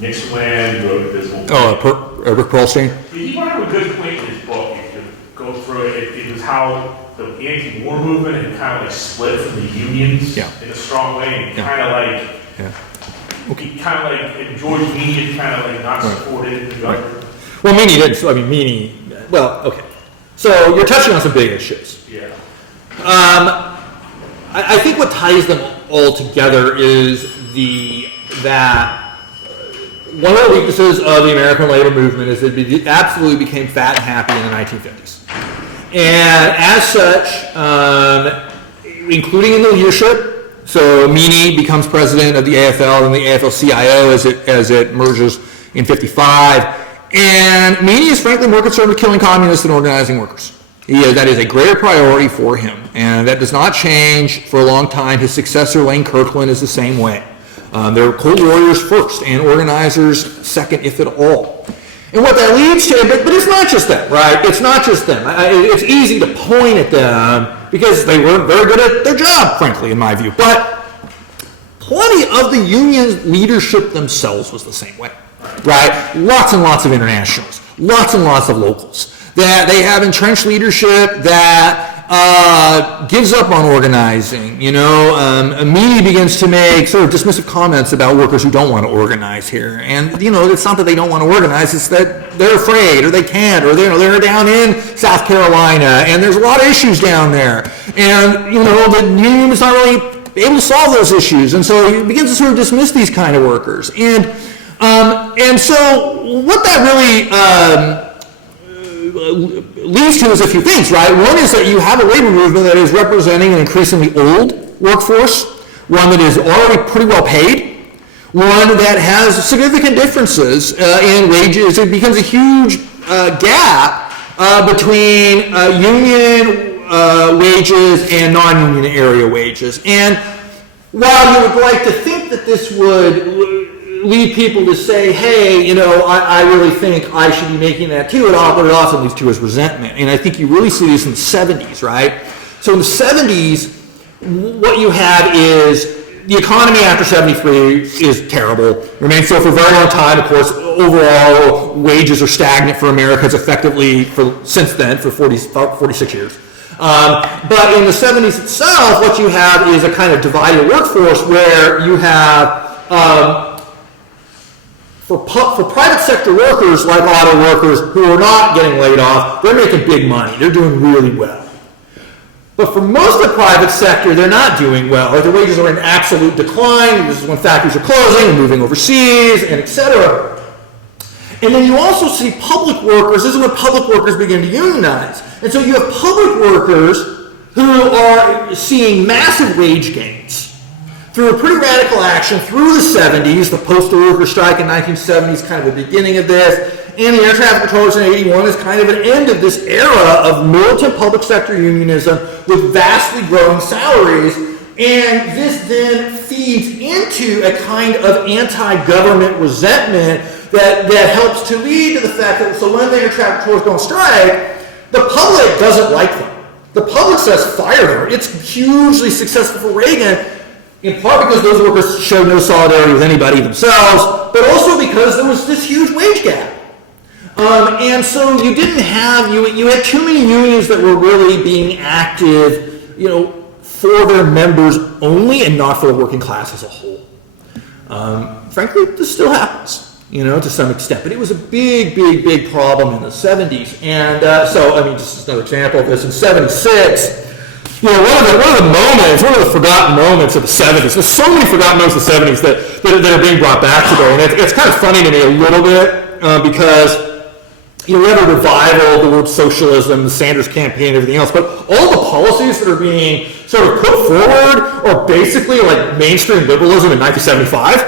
Nixonland, who wrote this whole Rick Perlstein? He brought up a good point in his book. If you go through it, it was how the anti-war movement had kind of split from the unions in a strong way, and and George Meany kind of not supported the government. Well, Meany didn't. I mean, Meany. Well, okay. So you're touching on some big issues. Yeah. I think what ties them all together is that one of the weaknesses of the American labor movement is that it absolutely became fat and happy in the 1950s. And as such, including in the leadership, so Meany becomes president of the AFL and the AFL-CIO as it merges in 55. And Meany is frankly more concerned with killing communists than organizing workers. That is a greater priority for him, and that does not change for a long time. His successor, Lane Kirkland, is the same way. They're Cold Warriors first, and organizers second, if at all. And what that leads to, but it's not just them, right? It's not just them. It's easy to point at them because they weren't very good at their job, frankly, in my view. But plenty of the union's leadership themselves was the same way, right? Lots and lots of internationals, lots and lots of locals. That they have entrenched leadership that gives up on organizing. Meany begins to make sort of dismissive comments about workers who don't want to organize here. And, it's not that they don't want to organize, it's that they're afraid or they can't, or they're down in South Carolina and there's a lot of issues down there. And, the union is not really able to solve those issues. And so he begins to sort of dismiss these kind of workers. And so what that really leads to is a few things, right? One is that you have a labor movement that is representing an increasingly old workforce, one that is already pretty well paid, one that has significant differences in wages. It becomes a huge gap between union wages and non-union area wages. And while you would like to think that this would lead people to say, hey, I really think I should be making that too, but it often leads to is resentment. And I think you really see this in the 70s, right? So in the 70s, what you have is the economy after 73 is terrible. Remains so for a very long time. Of course, overall wages are stagnant for Americans effectively since then for 46 years. But in the 70s itself, what you have is a kind of divided workforce where you have, for private sector workers like auto workers who are not getting laid off, they're making big money. They're doing really well. But for most of the private sector, they're not doing well. Or their wages are in absolute decline. This is when factories are closing and moving overseas, and et cetera. And then you also see public workers. This is when public workers begin to unionize. And so you have public workers who are seeing massive wage gains through a pretty radical action through the 70s. The postal worker strike in 1970 is kind of the beginning of this. And the air traffic controllers in 81 is kind of an end of this era of militant public sector unionism with vastly growing salaries. And this then feeds into a kind of anti-government resentment that helps to lead to the fact that, so when the air traffic controllers go on strike, the public doesn't like them. The public says fire them. It's hugely successful for Reagan, in part because those workers showed no solidarity with anybody themselves, but also because there was this huge wage gap. And so you didn't have, you had too many unions that were really being active, for their members only and not for the working class as a whole. Frankly, this still happens, to some extent, but it was a big, big, big problem in the 70s. And just another example of this, in 76, one of the forgotten moments of the 70s, there's so many forgotten moments of the 70s that are being brought back today, and it's kind of funny to me a little bit, because we have a revival of the word socialism, the Sanders campaign, and everything else, but all the policies that are being sort of put forward are basically like mainstream liberalism in 1975.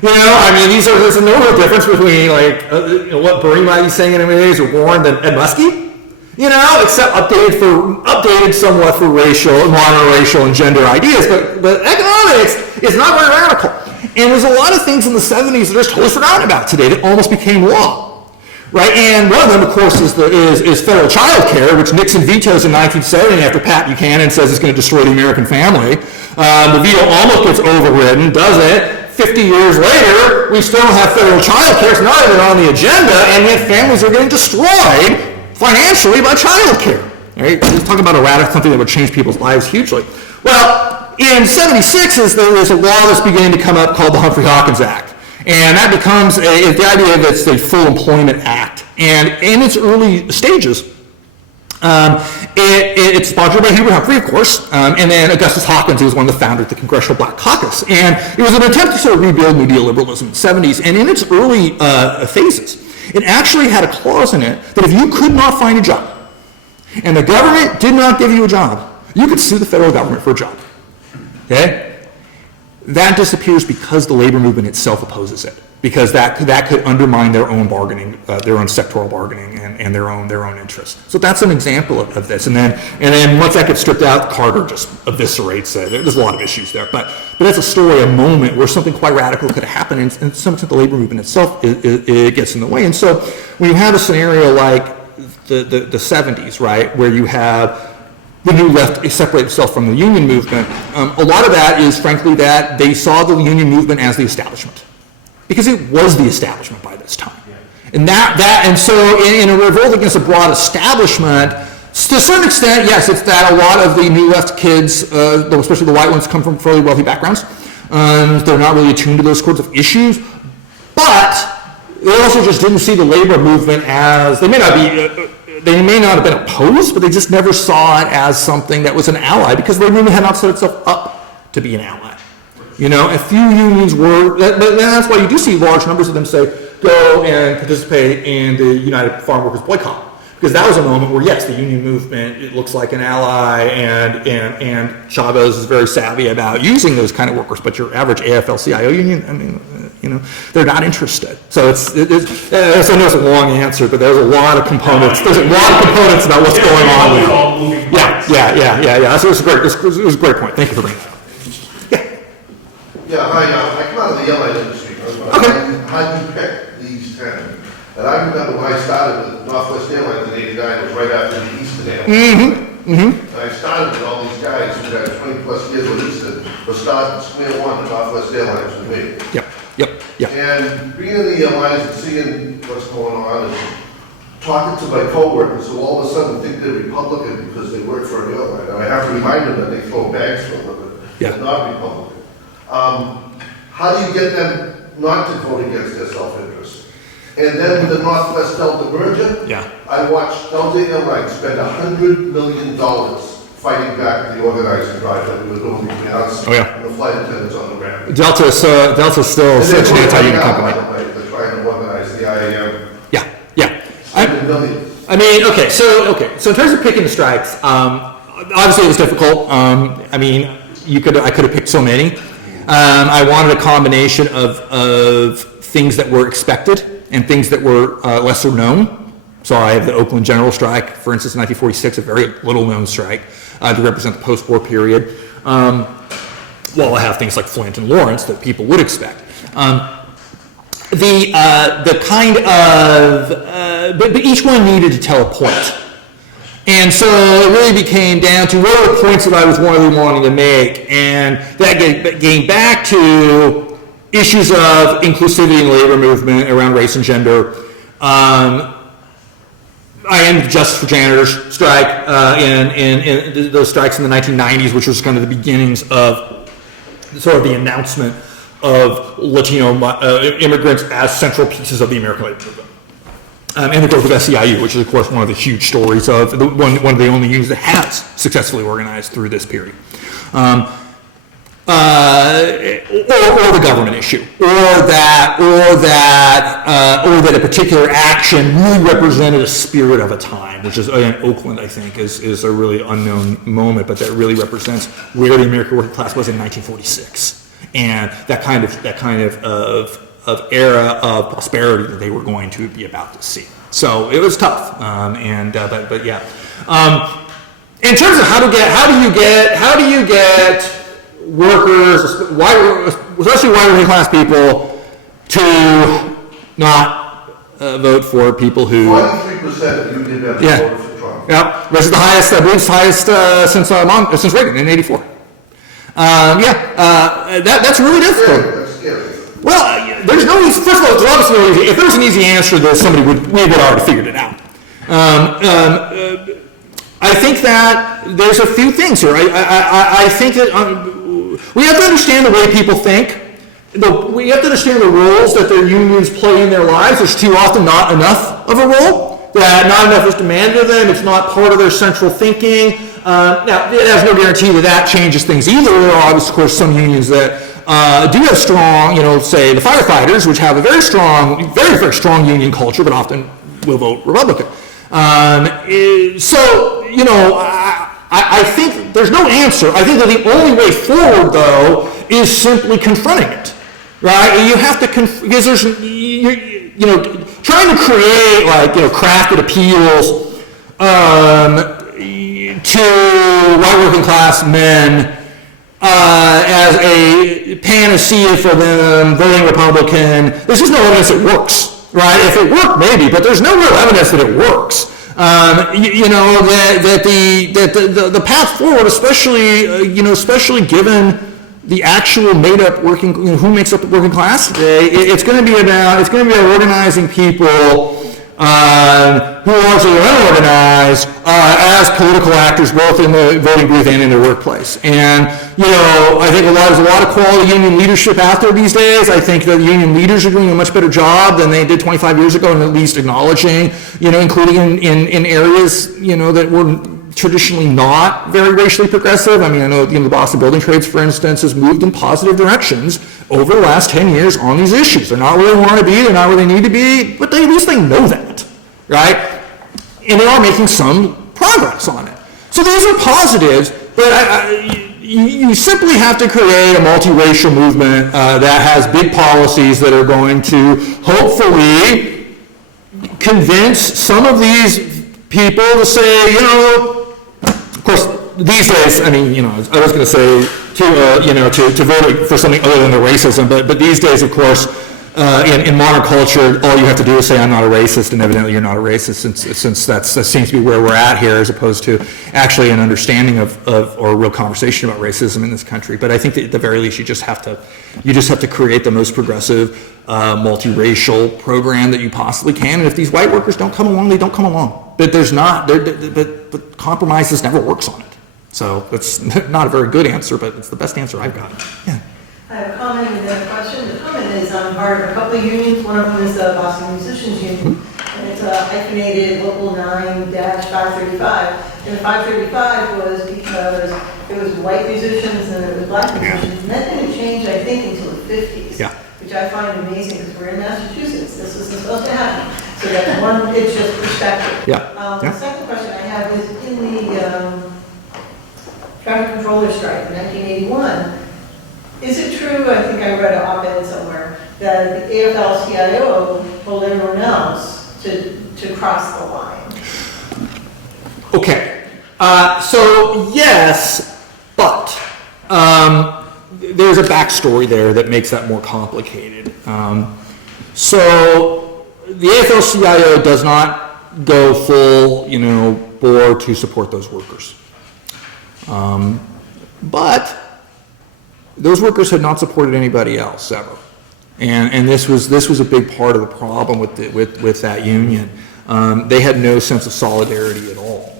There's no real difference between what Bernie might be saying in many ways or Warren and Muskie, except updated somewhat for modern racial and gender ideas, but economics is not very radical. And there's a lot of things in the 70s that are totally forgotten about today that almost became law. Right, and one of them, of course, is federal child care, which Nixon vetoes in 1970 after Pat Buchanan says it's going to destroy the American family. The veto almost gets overridden, doesn't. 50 years later, we still have federal child care. It's not even on the agenda, and yet families are getting destroyed financially by child care. Right? He's talking about something that would change people's lives hugely. Well, in 76, there's a law that's beginning to come up called the Humphrey-Hawkins Act. And that becomes the idea that it's a full employment act. And in its early stages, it's sponsored by Hubert Humphrey, of course, and then Augustus Hawkins, who was one of the founders of the Congressional Black Caucus. And it was an attempt to sort of rebuild New Deal liberalism in the 70s. And in its early phases, it actually had a clause in it that if you could not find a job, and the government did not give you a job, you could sue the federal government for a job. Okay? That disappears because the labor movement itself opposes it, because that could undermine their own bargaining, their own sectoral bargaining, and their own interests. So that's an example of this. And then once that gets stripped out, Carter just eviscerates it. There's a lot of issues there, but that's a story, a moment where something quite radical could happen, and to some extent the labor movement itself it gets in the way. And so when you have a scenario like the 70s, right, where you have the new left separate itself from the union movement, a lot of that is, frankly, that they saw the union movement as the establishment, because it was the establishment by this time. And so in a revolt against a broad establishment, to a certain extent, yes, it's that a lot of the new left kids, especially the white ones, come from fairly wealthy backgrounds. They're not really attuned to those sorts of issues, but they also just didn't see the labor movement as, they may not have been opposed, but they just never saw it as something that was an ally, because the labor movement had not set itself up to be an ally. A few unions were, but that's why you do see large numbers of them say, go and participate in the United Farm Workers Boycott. Because that was a moment where, yes, the union movement, it looks like an ally, and Chavez is very savvy about using those kind of workers, but your average AFL-CIO union, they're not interested. So I know it's a long answer, but there's a lot of components. There's a lot of components about what's going on there. Yeah. So it was a great point. Thank you for bringing that up. Yeah, I come out of the airline industry. Okay. How do you pick these 10? And I remember when I started with Northwest Airlines in '89, it was right after the Eastern Airlines. And I started with all these guys who had 20 plus years with Eastern. the start, square one, at Northwest Airlines to me. Yep. And being in the airlines and seeing what's going on and talking to my coworkers who all of a sudden think they're Republican because they work for an airline. And I have to remind them that they throw bags for a living. Yeah. They're not Republican. How do you get them not to vote against their self-interest? And then with the Northwest Delta merger, Yeah. I watched Delta Airlines spend $100 million fighting back the organizing drive that we were doing between us Oh, yeah. and the flight attendants on the ramp. Delta's still And such an they're anti-union right now, company. by the way, they're trying to organize the IAM. Yeah. Spending millions. I mean, okay, so in terms of picking the strikes, obviously it was difficult. I mean, I could have picked so many. I wanted a combination of things that were expected and things that were lesser known. So I have the Oakland General Strike, for instance, in 1946, a very little known strike to represent the post-war period. While I have things like Flint and Lawrence that people would expect. The kind of, but each one needed to tell a point. And so it really became down to what are the points that I was really wanting to make, and that getting back to issues of inclusivity in the labor movement around race and gender. I ended Justice for Janitors strike in those strikes in the 1990s, which was kind of the beginnings of sort of the announcement of Latino immigrants as central pieces of the American labor movement. And the growth of SEIU, which is, of course, one of the huge stories of one of the only unions that has successfully organized through this period. Or the government issue, or that a particular action really represented a spirit of a time, which is, again, Oakland, I think, is a really unknown moment, but that really represents where the American working class was in 1946, and that kind of era of prosperity that they were going to be about to see. So it was tough, but yeah. In terms of how do you get workers, especially white working class people, to not vote for people who 43% of union members voted for Trump. Yeah, which is the highest, I believe, since Reagan in '84. That's really difficult. That's scary. Well, there's no easy. First of all, there's obviously no easy. If there was an easy answer, then we would already figured it out. I think that there's a few things here. I think that we have to understand the way people think. We have to understand the roles that their unions play in their lives. There's too often not enough of a role. That not enough is demanded of them. It's not part of their central thinking. Now, it has no guarantee that changes things either. There are, of course, some unions that do have strong, say the firefighters, which have a very strong, very, very strong union culture, but often will vote Republican. I think there's no answer. I think that the only way forward, though, is simply confronting it, right? You have to, because there's, trying to create, crafted appeals to white working class men as a panacea for them voting Republican. There's just no evidence it works, right? If it worked, maybe, but there's no real evidence that it works. The path forward, especially given the actual made-up working, who makes up the working class today, it's going to be about organizing people who are largely unorganized as political actors, both in the voting booth and in their workplace. And I think there's a lot of quality union leadership out there these days. I think that union leaders are doing a much better job than they did 25 years ago, and at least acknowledging, including in areas, that were traditionally not very racially progressive. I mean, I know, the Boston Building Trades, for instance, has moved in positive directions over the last 10 years on these issues. They're not where they want to be, they're not where they need to be, but at least they know that, right? And they are making some progress on it. So those are positives, but you simply have to create a multiracial movement that has big policies that are going to hopefully convince some of these people to say, of course, these days, I was going to say to vote for something other than the racism, but these days, of course, in modern culture, all you have to do is say, I'm not a racist, and evidently you're not a racist, since that seems to be where we're at here, as opposed to actually an understanding of or a real conversation about racism in this country. But I think that at the very least, you just have to create the most progressive, multiracial program that you possibly can. And if these white workers don't come along, they don't come along. But but compromises never works on it. So it's not a very good answer, but it's the best answer I've got. Yeah. I have a comment and then a question. The comment is I'm part of a couple of unions. One of them is the Boston Musicians Union, and it's a hyphenated Local 9-535. And the 535 was because it was white musicians and it was black musicians, and that didn't change, I think, until the 50s. Yeah. Which I find amazing because we're in Massachusetts. This isn't supposed to happen. So that's one, it's just perspective. Yeah. The second question I have is in the traffic controller strike in 1981, is it true, I think I read an op-ed somewhere, that the AFL-CIO told everyone else to cross the line? Okay. So yes, but there's a backstory there that makes that more complicated. So the AFL-CIO does not go full, bore to support those workers. But those workers had not supported anybody else ever, and this was a big part of the problem with that union. They had no sense of solidarity at all.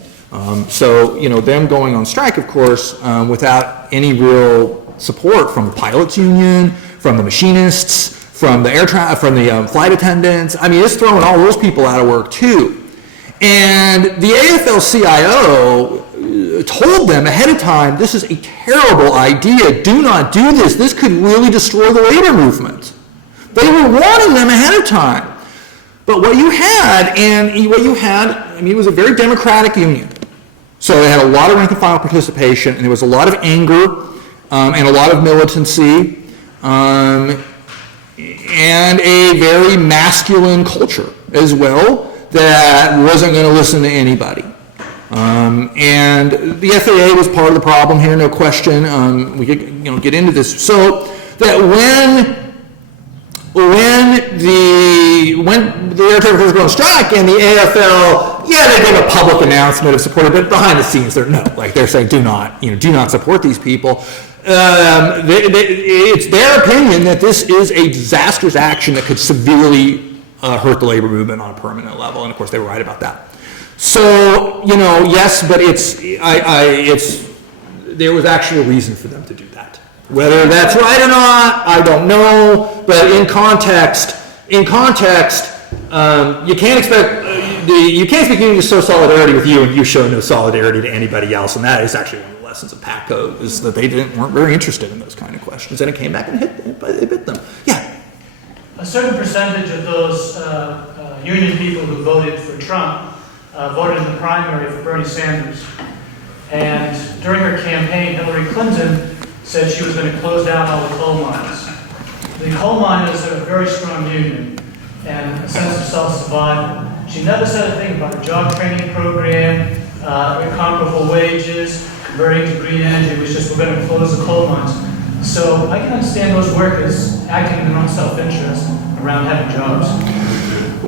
So them going on strike, of course, without any real support from the pilots union, from the machinists, from the flight attendants. I mean, it's throwing all those people out of work too. And the AFL-CIO told them ahead of time, this is a terrible idea, do not do this, this could really destroy the labor movement. They were warning them ahead of time. But what you had, it was a very democratic union. So they had a lot of rank and file participation, and there was a lot of anger, and a lot of militancy, and a very masculine culture as well that wasn't going to listen to anybody. And the FAA was part of the problem here, no question. We could get into this. So that when the air traffic was going to strike and the AFL, they gave a public announcement of support, but behind the scenes they're saying do not support these people. It's their opinion that this is a disastrous action that could severely hurt the labor movement on a permanent level, and of course they were right about that. So, yes, but there was actual reason for them to do that. Whether that's right or not, I don't know, but in context, you can't expect, you can't expect unions to show solidarity with you and you show no solidarity to anybody else, and that is actually one of the lessons of PATCO, is that they weren't very interested in those kind of questions, and it came back and it bit them. Yeah. A certain percentage of those union people who voted for Trump voted in the primary for Bernie Sanders. And during her campaign, Hillary Clinton said she was going to close down all the coal mines. The coal miners are a very strong union and a sense of self-survival. She never said a thing about a job training program, comparable wages, converting to green energy. It was just, we're going to close the coal mines. So I can understand those workers acting in their own self-interest around having jobs.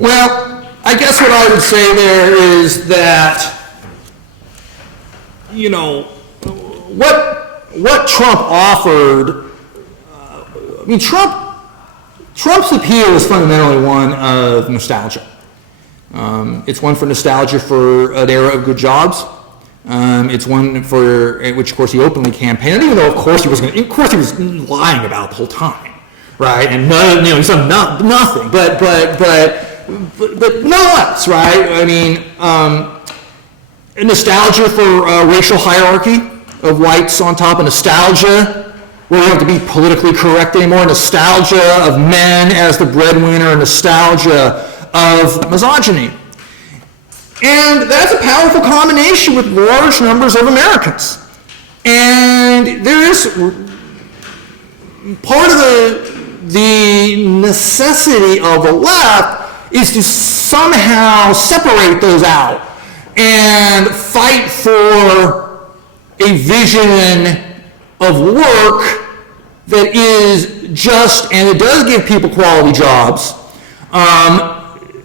Well, I guess what I would say there is that, what Trump offered, Trump's appeal is fundamentally one of nostalgia. It's one for nostalgia for an era of good jobs. It's one for which, of course, he openly campaigned, even though, of course, he was lying about the whole time, right? And he's done nothing, but nonetheless, right? I mean, nostalgia for racial hierarchy of whites on top, of nostalgia where you don't have to be politically correct anymore, nostalgia of men as the breadwinner, nostalgia of misogyny. And that's a powerful combination with large numbers of Americans. And there is part of the necessity of the left is to somehow separate those out and fight for a vision of work that is just, and it does give people quality jobs,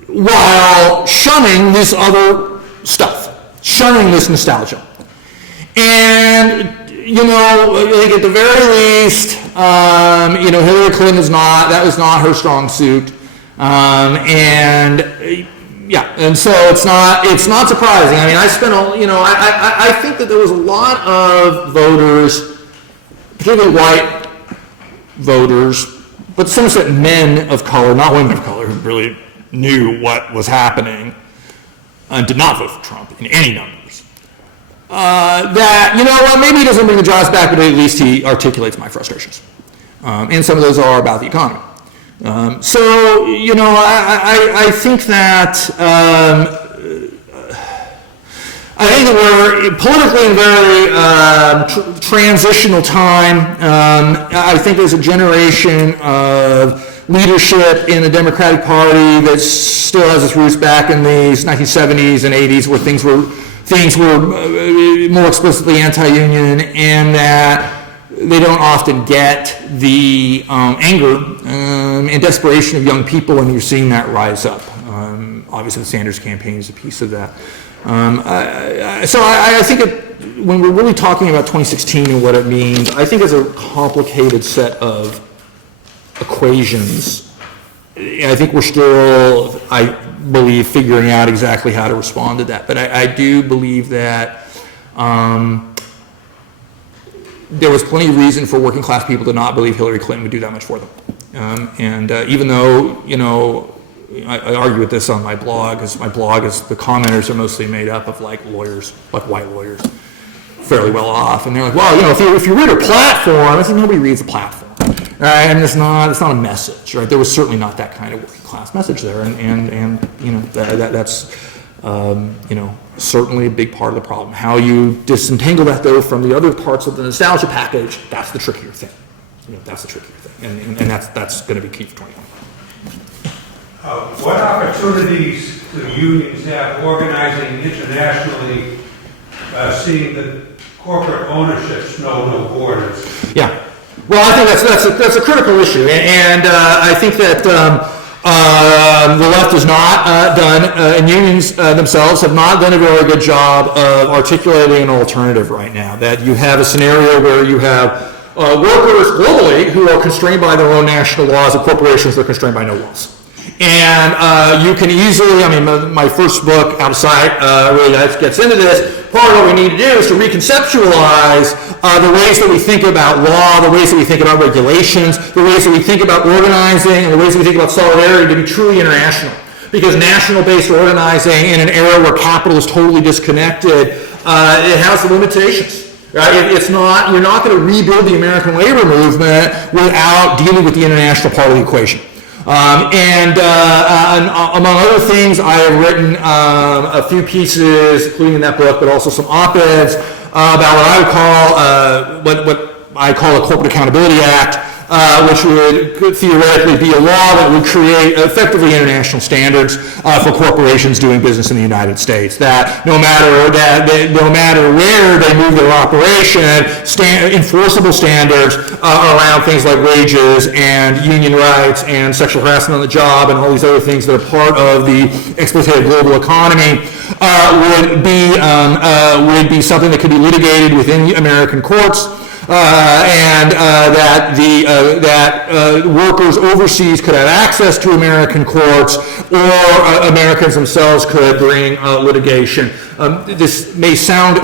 while shunning this other stuff, shunning this nostalgia. And, you know, I think at the very least, you know, Hillary Clinton that was not her strong suit. And so it's not surprising. I mean, I think that there was a lot of voters, particularly white voters, but to some extent men of color, not women of color, who really knew what was happening and did not vote for Trump in any numbers. That, you know what, maybe he doesn't bring the jobs back, but at least he articulates my frustrations. And some of those are about the economy. So, you know, I think that we're politically in a very transitional time. I think there's a generation of leadership in the Democratic Party that still has its roots back in the 1970s and 80s, where things were more explicitly anti-union, and that they don't often get the anger and desperation of young people, and you're seeing that rise up. Obviously, the Sanders campaign is a piece of that. So I think when we're really talking about 2016 and what it means, I think it's a complicated set of equations. I think we're still, I believe, figuring out exactly how to respond to that. But I do believe that there was plenty of reason for working class people to not believe Hillary Clinton would do that much for them. And even though, you know, I argue with this on my blog, because my blog is, the commenters are mostly made up of like lawyers, like white lawyers, fairly well off. And they're like, well, you know, if you read her platform, I said, nobody reads the platform. Right? And it's not a message, right? There was certainly not that kind of working class message there. And you know, that's, you know, certainly a big part of the problem. How you disentangle that, though, from the other parts of the nostalgia package, that's the trickier thing. You know, that's the trickier thing. And that's going to be key for 2020. What opportunities do unions have organizing internationally, seeing that corporate ownerships know no borders? Yeah. Well, I think that's a critical issue, and I think that the left has not done, and unions themselves have not done a very good job of articulating an alternative right now. That you have a scenario where you have workers globally who are constrained by their own national laws, and corporations that are constrained by no laws. And you can easily, I mean, my first book, Out of Sight, really gets into this. Part of what we need to do is to reconceptualize the ways that we think about law, the ways that we think about regulations, the ways that we think about organizing, and the ways that we think about solidarity to be truly international. Because national-based organizing in an era where capital is totally disconnected, it has limitations. Right? It's not, you're not going to rebuild the American labor movement without dealing with the international part of the equation. And among other things, I have written a few pieces, including in that book, but also some op-eds about what I call a Corporate Accountability Act, which would theoretically be a law that would create effectively international standards for corporations doing business in the United States. That no matter where they move their operation, enforceable standards around things like wages and union rights and sexual harassment on the job and all these other things that are part of the exploitative global economy would be something that could be litigated within American courts. That workers overseas could have access to American courts, or Americans themselves could bring litigation. This may sound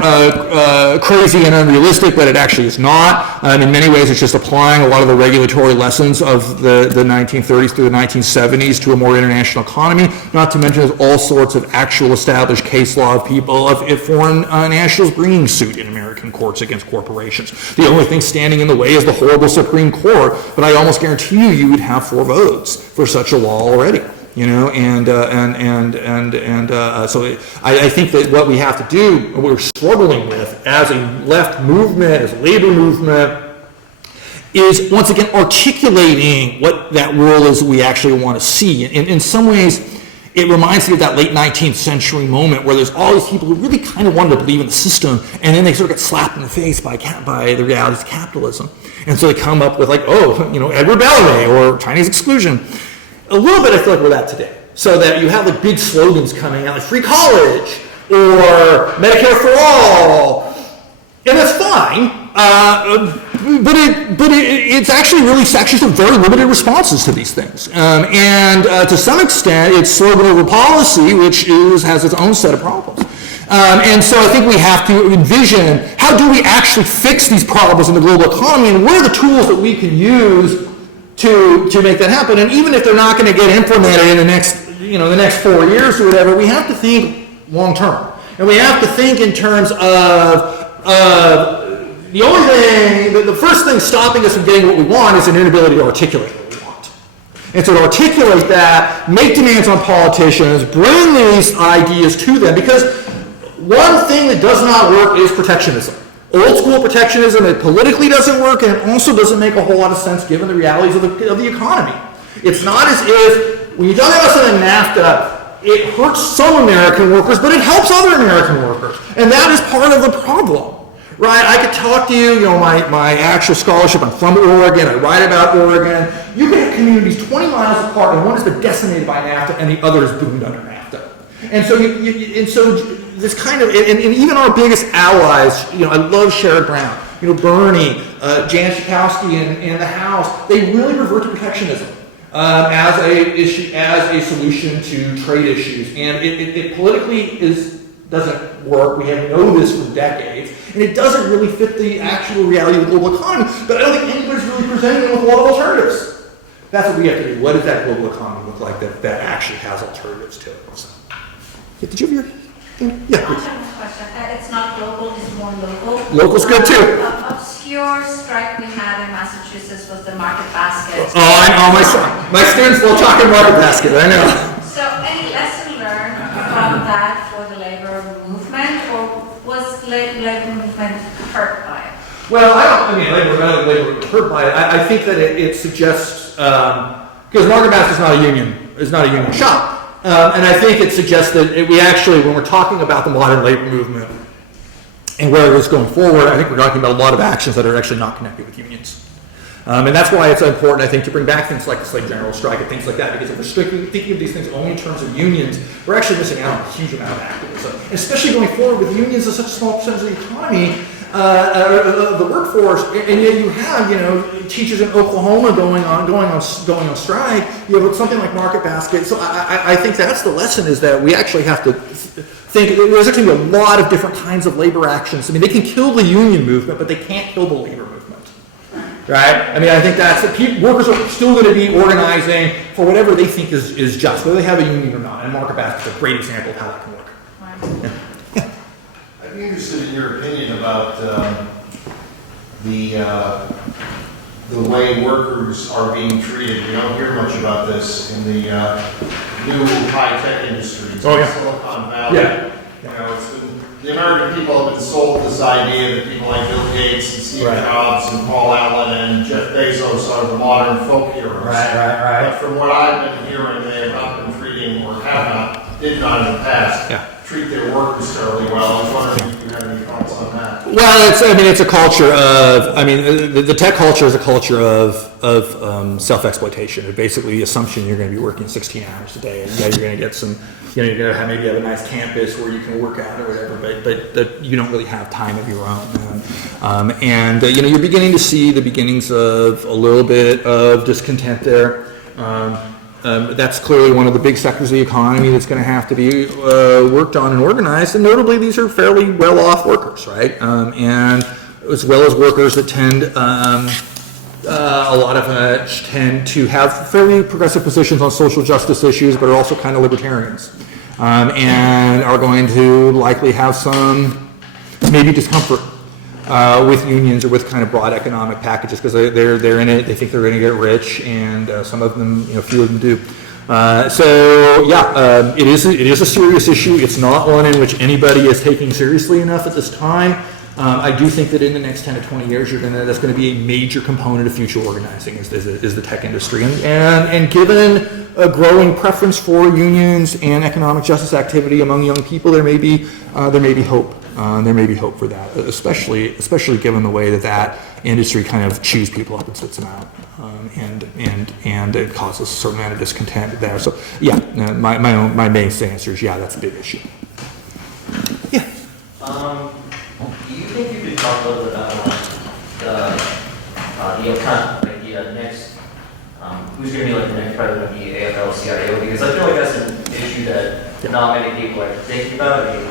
crazy and unrealistic, but it actually is not. In many ways, it's just applying a lot of the regulatory lessons of the 1930s through the 1970s to a more international economy, not to mention there's all sorts of actual established case law of people, of foreign nationals bringing suit in American courts against corporations. The only thing standing in the way is the horrible Supreme Court, but I almost guarantee you would have 4 votes for such a law already. You know, so I think that what we have to do, what we're struggling with as a left movement, as a labor movement, is once again articulating what that world is we actually want to see. In some ways, it reminds me of that late 19th century moment where there's all these people who really kind of wanted to believe in the system, and then they sort of get slapped in the face by the realities of capitalism. And so they come up with like, oh, you know, Edward Bellamy or Chinese exclusion. A little bit I feel like we're that today. So that you have like big slogans coming out like free college or Medicare for all, and that's fine. But it's actually some very limited responses to these things, and to some extent, it's slogan over policy, which has its own set of problems. And so I think we have to envision how do we actually fix these problems in the global economy, and what are the tools that we can use to make that happen. And even if they're not going to get implemented in the next 4 years or whatever, we have to think long term, and we have to think in terms of the only thing, the first thing stopping us from getting what we want is an inability to articulate what we want. And so to articulate that, make demands on politicians, bring these ideas to them, because one thing that does not work is protectionism. Old school protectionism, it politically doesn't work, and it also doesn't make a whole lot of sense given the realities of the economy. It's not as if, when you're talking about something NAFTA, it hurts some American workers, but it helps other American workers. And that is part of the problem. Right, I could talk to you, my actual scholarship, I'm from Oregon, I write about Oregon. You can have communities 20 miles apart, and one has been decimated by NAFTA, and the other is boomed under NAFTA. And so, this kind of, and even our biggest allies, I love Sherrod Brown, Bernie, Jan Schakowsky in the House, they really revert to protectionism as a solution to trade issues. And it politically doesn't work. We have known this for decades, and it doesn't really fit the actual reality of the global economy. But I don't think anybody's really presenting them with a lot of alternatives. That's what we have to do. What does that global economy look like that actually has alternatives to it? So, did you have your thing? Yeah. I have a question. It's not global, it's more local. Local's good too. Obscure strike we had in Massachusetts was the market basket. Oh, I know. My students will talk in market basket. I know. So any lesson learned from that for the labor movement, or was labor movement hurt by it? Well, labor hurt by it. I think that it suggests, because market basket is not a union shop. And I think it suggests that we actually, when we're talking about the modern labor movement and where it is going forward, I think we're talking about a lot of actions that are actually not connected with unions. And that's why it's important, I think, to bring back things like the slave general strike and things like that, because if we're thinking of these things only in terms of unions, we're actually missing out on a huge amount of activism. Especially going forward with unions as such a small percentage of the economy, the workforce, and yet you have, teachers in Oklahoma going on strike. You have something like Market Basket. So I think that's the lesson, is that we actually have to think there's actually a lot of different kinds of labor actions. I mean, they can kill the union movement, but they can't kill the labor movement. Right? I mean, I think workers are still going to be organizing for whatever they think is just, whether they have a union or not. And Market Basket is a great example of how that can work. Right. Yeah. I'd be interested in your opinion about the way workers are being treated. We don't hear much about this in the new high-tech industries. Oh, yeah. Silicon Valley. Yeah. The American people have been sold this idea that people like Bill Gates and Steve Jobs and Paul Allen and Jeff Bezos are the modern folk heroes. Right. But from what I've been hearing, they have not been treating, or did not in the past, treat their workers fairly well. I was wondering if you have any thoughts on that. Well, it's a culture of, the tech culture is a culture of self-exploitation. Basically, the assumption you're going to be working 16 hours a day, and you're going to get some, you're going to maybe have a nice campus where you can work out or whatever, but you don't really have time of your own. You're beginning to see the beginnings of a little bit of discontent there. That's clearly one of the big sectors of the economy that's going to have to be worked on and organized, and notably these are fairly well-off workers, right? And as well as workers that a lot of them tend to have fairly progressive positions on social justice issues, but are also kind of libertarians, and are going to likely have some maybe discomfort with unions or with kind of broad economic packages, because they're in it, they think they're going to get rich, and some of them, few of them do. It is a serious issue. It's not one in which anybody is taking seriously enough at this time. I do think that in the next 10 to 20 years, that's going to be a major component of future organizing is the tech industry. And given a growing preference for unions and economic justice activity among young people, there may be hope. There may be hope for that, especially given the way that industry kind of chews people up and spits them out, and it causes a certain amount of discontent there. So yeah, my main answer is yeah, that's a big issue. Yeah. Do you think you could talk a little bit about the next, who's going to be like the next president of the AFL-CIO? Because I feel like that's an issue that not many people are thinking about. I mean,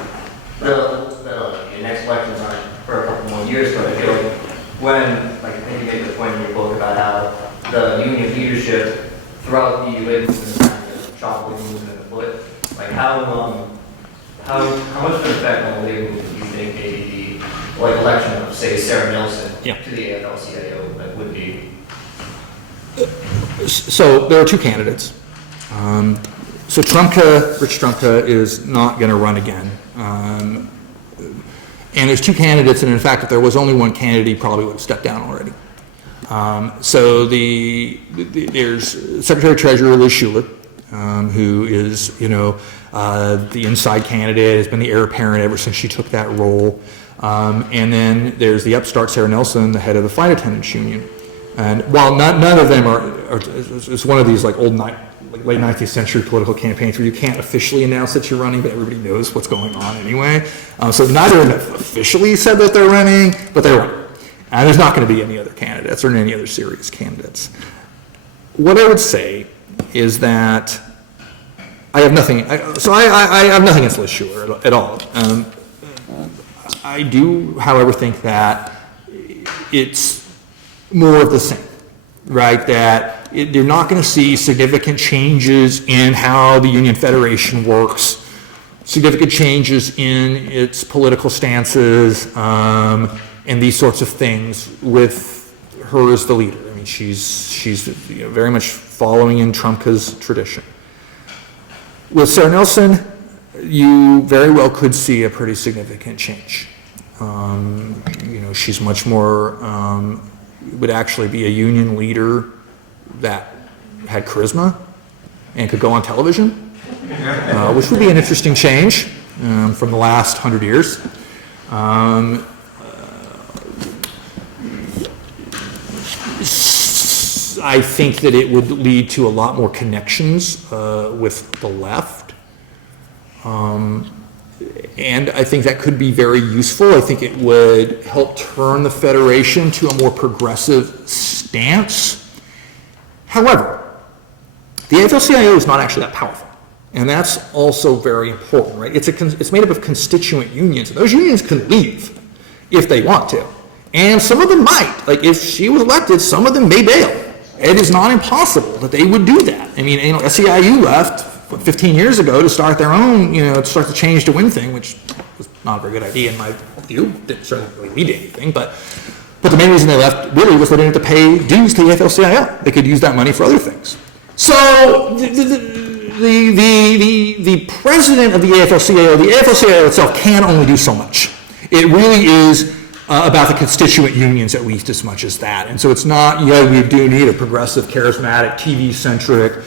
the next elections aren't for a couple more years, but I feel like when, like I think you made the point in your book about how the union leadership throughout the labor movement kind of shot the movement in the foot, like how much of an effect on the labor movement do you think maybe the election of, say, Sarah Nelson to the AFL-CIO would be? So there are two candidates. So Rich Trumka is not going to run again. And there's two candidates, and in fact, if there was only one candidate, he probably would have stepped down already. So there's Secretary Treasurer Liz Shuler, who is, the inside candidate, has been the heir apparent ever since she took that role. And then there's the upstart Sarah Nelson, the head of the flight attendants union. And while none of them are it's one of these like late 19th century political campaigns where you can't officially announce that you're running, but everybody knows what's going on anyway. So neither of them officially said that they're running, but they're running. And there's not going to be any other candidates or any other serious candidates. What I would say is that I have nothing against Liz Shuler at all. I do, however, think that it's more of the same, right? That you're not going to see significant changes in how the Union Federation works, significant changes in its political stances, and these sorts of things with her as the leader. I mean, she's very much following in Trumka's tradition. With Sarah Nelson, you very well could see a pretty significant change. She's much more, would actually be a union leader that had charisma and could go on television, which would be an interesting change from the last 100 years. I think that it would lead to a lot more connections with the left. And I think that could be very useful. I think it would help turn the Federation to a more progressive stance. However, the AFL-CIO is not actually that powerful. And that's also very important, right? It's made up of constituent unions. And those unions can leave if they want to. And some of them might. Like if she was elected, some of them may bail. It is not impossible that they would do that. I mean, SEIU left 15 years ago to start their own, to start the Change to Win thing, which was not a very good idea in my view. Didn't certainly really lead to anything, but the main reason they left really was they didn't have to pay dues to the AFL-CIO. They could use that money for other things. So the president of the AFL-CIO, the AFL-CIO itself can only do so much. It really is about the constituent unions at least as much as that. And so it's not, we do need a progressive, charismatic, TV-centric,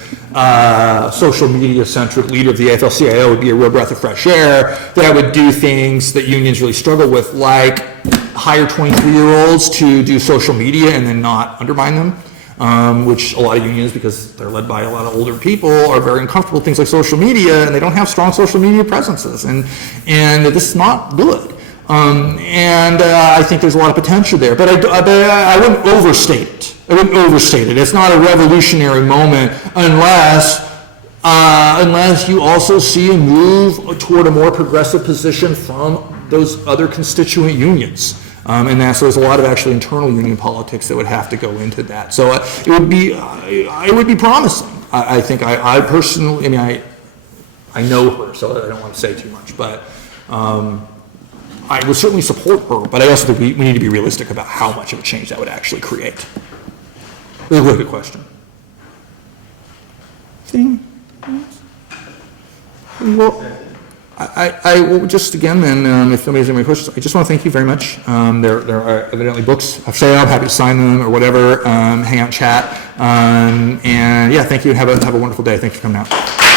social media-centric leader of the AFL-CIO would be a real breath of fresh air that would do things that unions really struggle with, like hire 23-year-olds to do social media and then not undermine them, which a lot of unions, because they're led by a lot of older people, are very uncomfortable with things like social media, and they don't have strong social media presences. And this is not good. I think there's a lot of potential there, but I wouldn't overstate it. It's not a revolutionary moment unless you also see a move toward a more progressive position from those other constituent unions. And there's a lot of actually internal union politics that would have to go into that. So it would be promising. I think I personally, I know her, so I don't want to say too much, but I would certainly support her, but I also think we need to be realistic about how much of a change that would actually create. It's a really good question. Well, I will just again then, if somebody has any questions, I just want to thank you very much. There are evidently books for sale. I'm happy to sign them or whatever. Hang out, and chat, and yeah, thank you. Have a wonderful day. Thanks for coming out.